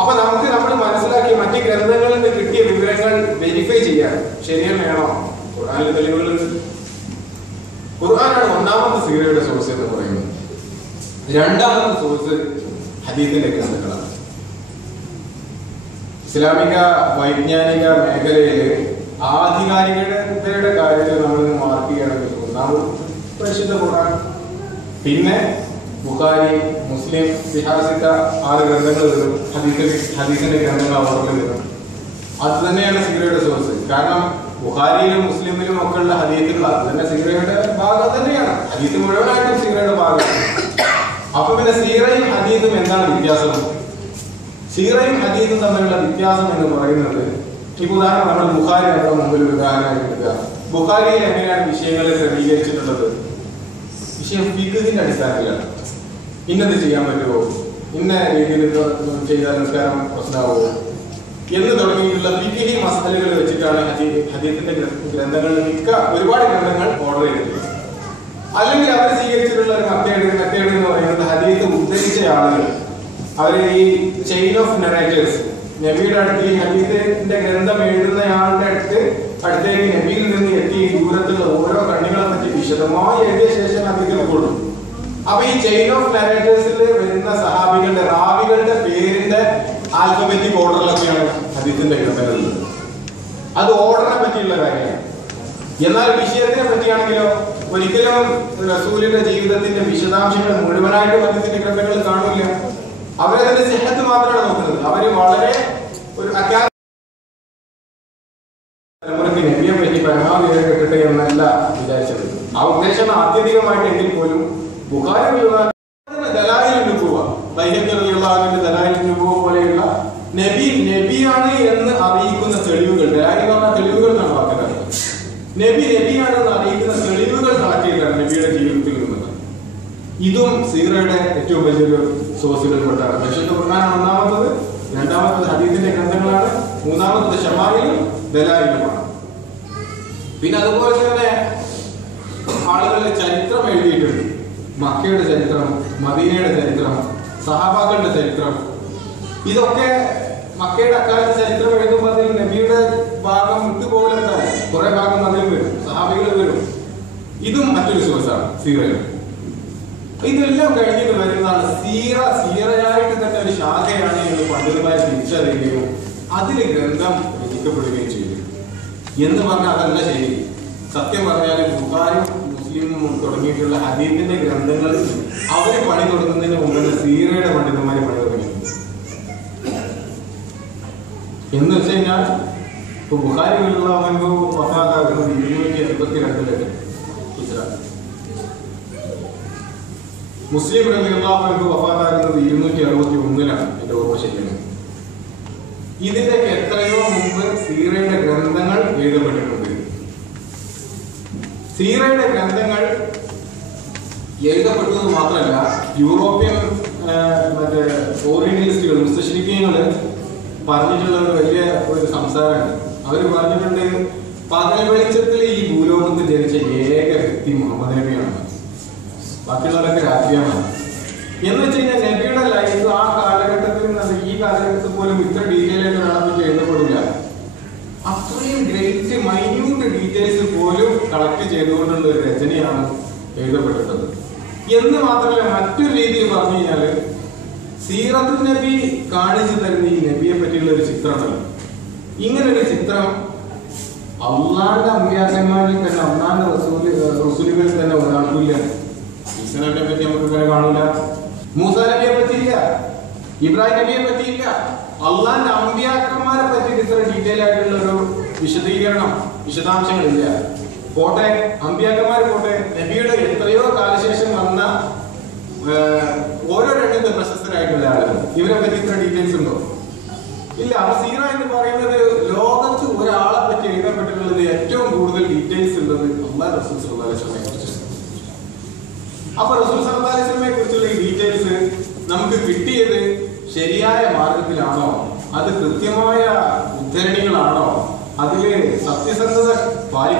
അപ്പൊ നമ്മൾ മനസ്സിലാക്കി മറ്റ് ഗ്രന്ഥങ്ങളിൽ നിന്ന് കിട്ടിയ വിവരങ്ങൾ വെരിഫൈ ചെയ്യാൻ ശരിയാണോ? ഖുർആനിലെ തെളിവുകളുണ്ട്. ഖുർആനാണ് ഒന്നാമത്തെ സീറയുടെ സോഴ്സ് എന്ന് പറയുന്നത്. രണ്ടാമത്തെ സോഴ്സ് ഹദീസിന്റെ ഗ്രന്ഥങ്ങളാണ്. ഇസ്ലാമിക വൈജ്ഞാനിക മേഖലയില് ആധികാരികതയുടെ കാര്യത്തിൽ നമ്മൾ മാർക്ക് ചെയ്യണമെങ്കിൽ ഒന്നാമത് പരിശുദ്ധ ഖുർആൻ, പിന്നെ ബുഖാരി, മുസ്ലിം, സിഹാസിക്ക 6 ഗ്രന്ഥങ്ങൾ വരും. ഹദീസിന്റെ ഗ്രന്ഥങ്ങൾ അവർക്ക് വരും. അത് തന്നെയാണ് സീറയുടെ സോഴ്സ്. കാരണം ബുഖാരിയിലും മുസ്ലിമിലും ഒക്കെ ഉള്ള ഹദീസുകൾ അത് തന്നെ സീറയുടെ ഭാഗം തന്നെയാണ്. ഹദീസ് മുഴുവനായിട്ടും സീറയുടെ ഭാഗമാണ്. അപ്പൊ പിന്നെ സീറയും ഹദീസും എന്താണ് വ്യത്യാസം? സീറയും ഹദീസും തമ്മിലുള്ള വ്യത്യാസം എന്ന് പറയുന്നത്, ഇപ്പൊ ഉദാഹരണം നമ്മൾ ബുഖാരി നമ്മുടെ മുമ്പിൽ ഒരു ഉദാഹരണം എടുക്കുക. ബുഖാരിയിൽ എങ്ങനെയാണ് വിഷയങ്ങളെ ക്രമീകരിച്ചിട്ടുള്ളത്? വിഷയം ഫിഖ്ഹിന്റെ അടിസ്ഥാനത്തിലാണ്. ഇന്നത് ചെയ്യാൻ പറ്റുമോ, ഇന്ന രീതിയിൽ ചെയ്താൽ നിസ്കാരം പ്രശ്നമാവോ എന്ന് തുടങ്ങിയിട്ടുള്ള ഫിഖ്ഹി മസലകൾ വെച്ചിട്ടാണ് ഹദീസിന്റെ ഗ്രന്ഥങ്ങളിൽ ഒരുപാട് ഗ്രന്ഥങ്ങൾ ഓർഡർ ചെയ്തിട്ടുള്ളത്. അല്ലെങ്കിൽ അവർ സ്വീകരിച്ചിട്ടുള്ള ഒരു മെത്തേഡ് എന്ന് പറയുന്നത് ഹദീസ് ഉദ്ധരിച്ച ആളുകൾ, അവര് ഈ ചെയിൻ ഓഫ് നറേറ്റേഴ്സ്, നബിയുടെ അടുത്ത് ഈ ഹദീസിന്റെ ഗ്രന്ഥം എഴുതുന്നയാളുടെ അടുത്തേക്ക് നബിയിൽ നിന്ന് എത്തി ദൂരത്തുള്ള ഓരോ കണ്ണികളെ പറ്റി വിശദമായി എഴുതിയ ശേഷം ഹദീസിൽ കൊള്ളും. അപ്പൊ ഈ ചെയിൻ ഓഫ് നറേറ്റേഴ്സിൽ വരുന്ന സഹാബികളുടെ റാവികളുടെ പേരിന്റെ ആൽഫബറ്റിക് ഓർഡറിലൊക്കെയാണ് ഹദീസിന്റെ ഗ്രന്ഥങ്ങളുള്ളത്. അത് ഓർഡറിനെ പറ്റിയുള്ള കാര്യമാണ്. എന്നാൽ വിഷയത്തിനെ പറ്റിയാണെങ്കിലോ ഒരിക്കലും റസൂലിന്റെ ജീവിതത്തിന്റെ വിശദാംശങ്ങൾ മുഴുവനായിട്ടും ഹദീസിന്റെ ഗ്രന്ഥങ്ങളിൽ കാണില്ല. അവരതിന്റെ സിഹത്ത് മാത്രമാണ് നോക്കുന്നത്. അവര് വളരെ ഒരു തലമുറയ്ക്ക് നബിയെ പറ്റി പരമാവധി കിട്ടട്ടെ എന്നല്ല വിചാരിച്ചത്. ആ ഉദ്ദേശം ആത്യന്തികമായിട്ടെങ്കിൽ പോലും ബുഖാരി പോലെയുള്ള നബിയാണ് എന്ന് അറിയിക്കുന്ന തെളിവുകൾ, ദലായിൽ എന്ന് പറഞ്ഞ തെളിവുകൾ എന്നാണ് വാക്കുന്നത്. നബിയാണെന്ന് അറിയിക്കുന്ന തെളിവുകൾ നടത്തിയിട്ടാണ് നബിയുടെ ജീവിതത്തിൽ നിന്നത്. ഇതും സീറയുടെ ഏറ്റവും വലിയൊരു സോഴ്സുകളിൽപ്പെട്ടാണ്. പരിശുദ്ധ ഖുർആനാണ് ഒന്നാമത്തത്, രണ്ടാമത്തത് ഹദീസിന്റെ ഗ്രന്ഥങ്ങളാണ്, മൂന്നാമത്തത് ശമായിലും ദലായിലുമാണ്. പിന്നെ അതുപോലെ തന്നെ ആളുകളുടെ ചരിത്രം എഴുതിയിട്ടുണ്ട്. മക്കയുടെ ചരിത്രം, മദീനയുടെ ചരിത്രം, സഹാബാക്കളുടെ ചരിത്രം. ഇതൊക്കെ മക്കയുടെ അക്കാലത്തെ ചരിത്രം എഴുതുമ്പോൾ അതിൽ നബിയുടെ ഭാഗം വിട്ടുപോകലെന്താണ്, കുറെ ഭാഗം അതിൽ വരും, സഹാബികൾ വരും. ഇതും മറ്റൊരു സോഴ്സാണ് സീറയിൽ. ഇതെല്ലാം കഴിഞ്ഞിട്ട് വരുന്നതാണ് സീറയായിട്ട് തന്നെ ഒരു ശാഖയാണ് എന്ന് പണ്ഡിതന്മാർ തിരിച്ചറിയുകയും അതിൽ ഗ്രന്ഥം രചിക്കപ്പെടുകയും ചെയ്തു. എന്ന് പറഞ്ഞാൽ അതല്ല ശരി. സത്യം പറഞ്ഞാൽ ബുഖാരി, മുസ്ലിം തുടങ്ങിയിട്ടുള്ള ഹദീസിന്റെ ഗ്രന്ഥങ്ങൾ അവര് പണി തുടങ്ങുന്നതിന് മുമ്പ് സീറയുടെ പണ്ഡിതന്മാരെ പണി തുടങ്ങിയിട്ടുണ്ട്. എന്ന് വെച്ച് കഴിഞ്ഞാൽ ഇപ്പൊ ബുഖാരിയിലുള്ള വഫാത്താകുന്നത് 282 മുസ്ലിം റളിയല്ലാഹു വഫാത്താകുന്നത് 261 എന്റെ ഓർമ്മ ശരിയാണ്. ഇതിന്റെ എത്രയോ മുമ്പ് സീറയുടെ ഗ്രന്ഥങ്ങൾ എഴുതപ്പെട്ടിട്ടുണ്ട്. സീറയുടെ ഗ്രന്ഥങ്ങൾ എഴുതപ്പെട്ടത് മാത്രമല്ല, യൂറോപ്യൻ മറ്റേ ഓറിയന്റലിസ്റ്റുകൾ മുസ്തശ്രിക്കീങ്ങൾ പറഞ്ഞിട്ടുള്ള ഒരു വലിയ ഒരു സംസാരമാണ്. അവർ പറഞ്ഞിട്ടുണ്ട്, പകൽ വെളിച്ചത്തിൽ ഈ ഭൂലോകത്തിൽ ജനിച്ച ഏക വ്യക്തി മുഹമ്മദ് നബിയാണ്, ബാക്കിയുള്ളവരൊക്കെ രാത്രിയാണ്. എന്ന് വെച്ച് കഴിഞ്ഞാൽ നബിയുടെ ലൈഫ് ആ കാലഘട്ടത്തിൽ നിന്ന് ഈ കാലഘട്ടത്തിൽ പോലും ഇത്ര ഡീറ്റെയിൽ ആയിട്ട് ഒരാളെ പറ്റി എഴുതപ്പെടില്ല. അത്രയും ഗ്രേറ്റ് മൈന്യൂട്ട് ഡീറ്റെയിൽസ് പോലും കളക്ട് ചെയ്തുകൊണ്ടുള്ള ഒരു രചനയാണ് എഴുതപ്പെട്ടിട്ടുള്ളത്. എന്ന് മാത്രമല്ല, മറ്റൊരു രീതിയിൽ പറഞ്ഞു കഴിഞ്ഞാല് സീറത്തുൽ നബി കാണിച്ചു തരുന്ന ഈ നബിയെ പറ്റിയുള്ള ഒരു ചിത്രമല്ല. ഇങ്ങനൊരു ചിത്രം അള്ളാന്റെ അമ്പിയാക്കന്മാരിൽ തന്നെ, അള്ളാന്റെ റസൂലുകളിൽ തന്നെ ഒരാൾക്കില്ല. ഈസാ നബിയെ പറ്റി നമുക്ക് ഇങ്ങനെ കാണൂല, മൂസാ നബിയെ പറ്റിയില്ല, ഇബ്രാഹിം നബിയെ പറ്റിയില്ല. അള്ളാന്റെ അമ്പിയാക്കന്മാരെ പറ്റി ഇത്ര ഡീറ്റെയിൽ ആയിട്ടുള്ള ഒരു വിശദാംശങ്ങളില്ല. പോട്ടെ, അമ്പിയാക്കന്മാർ പോട്ടെ, നബിയുടെ എത്രയോ കാലശേഷം വന്ന ഓരോ രംഗത്ത് പ്രശസ്തരായിട്ടുള്ള ആളുകൾ, ഇവരെ പറ്റി ഇത്ര ഡീറ്റെയിൽസ് ഉണ്ടോ? ഇല്ല. അപ്പൊ സീറ എന്ന് പറയുന്നത് ലോകത്ത് ഒരാളെ പറ്റി എഴുതപ്പെട്ടിട്ടുള്ളത് ഏറ്റവും കൂടുതൽ ഡീറ്റെയിൽസ് ഉള്ളത് അല്ലാഹു റസൂൽ സല്ലല്ലാഹു അലൈഹി വസല്ലമയെ കുറിച്ചാണ്. അപ്പൊ റസൂൽ സല്ലല്ലാഹു അലൈഹി വസല്ലമയെ കുറിച്ചുള്ള ഈ ഡീറ്റെയിൽസ് നമുക്ക് കിട്ടിയത് ശരിയായ മാർഗത്തിലാണോ, അത് കൃത്യമായ ഉദ്ധരണികളാണോ, അതില് സത്യസന്ധത പാലിക്കും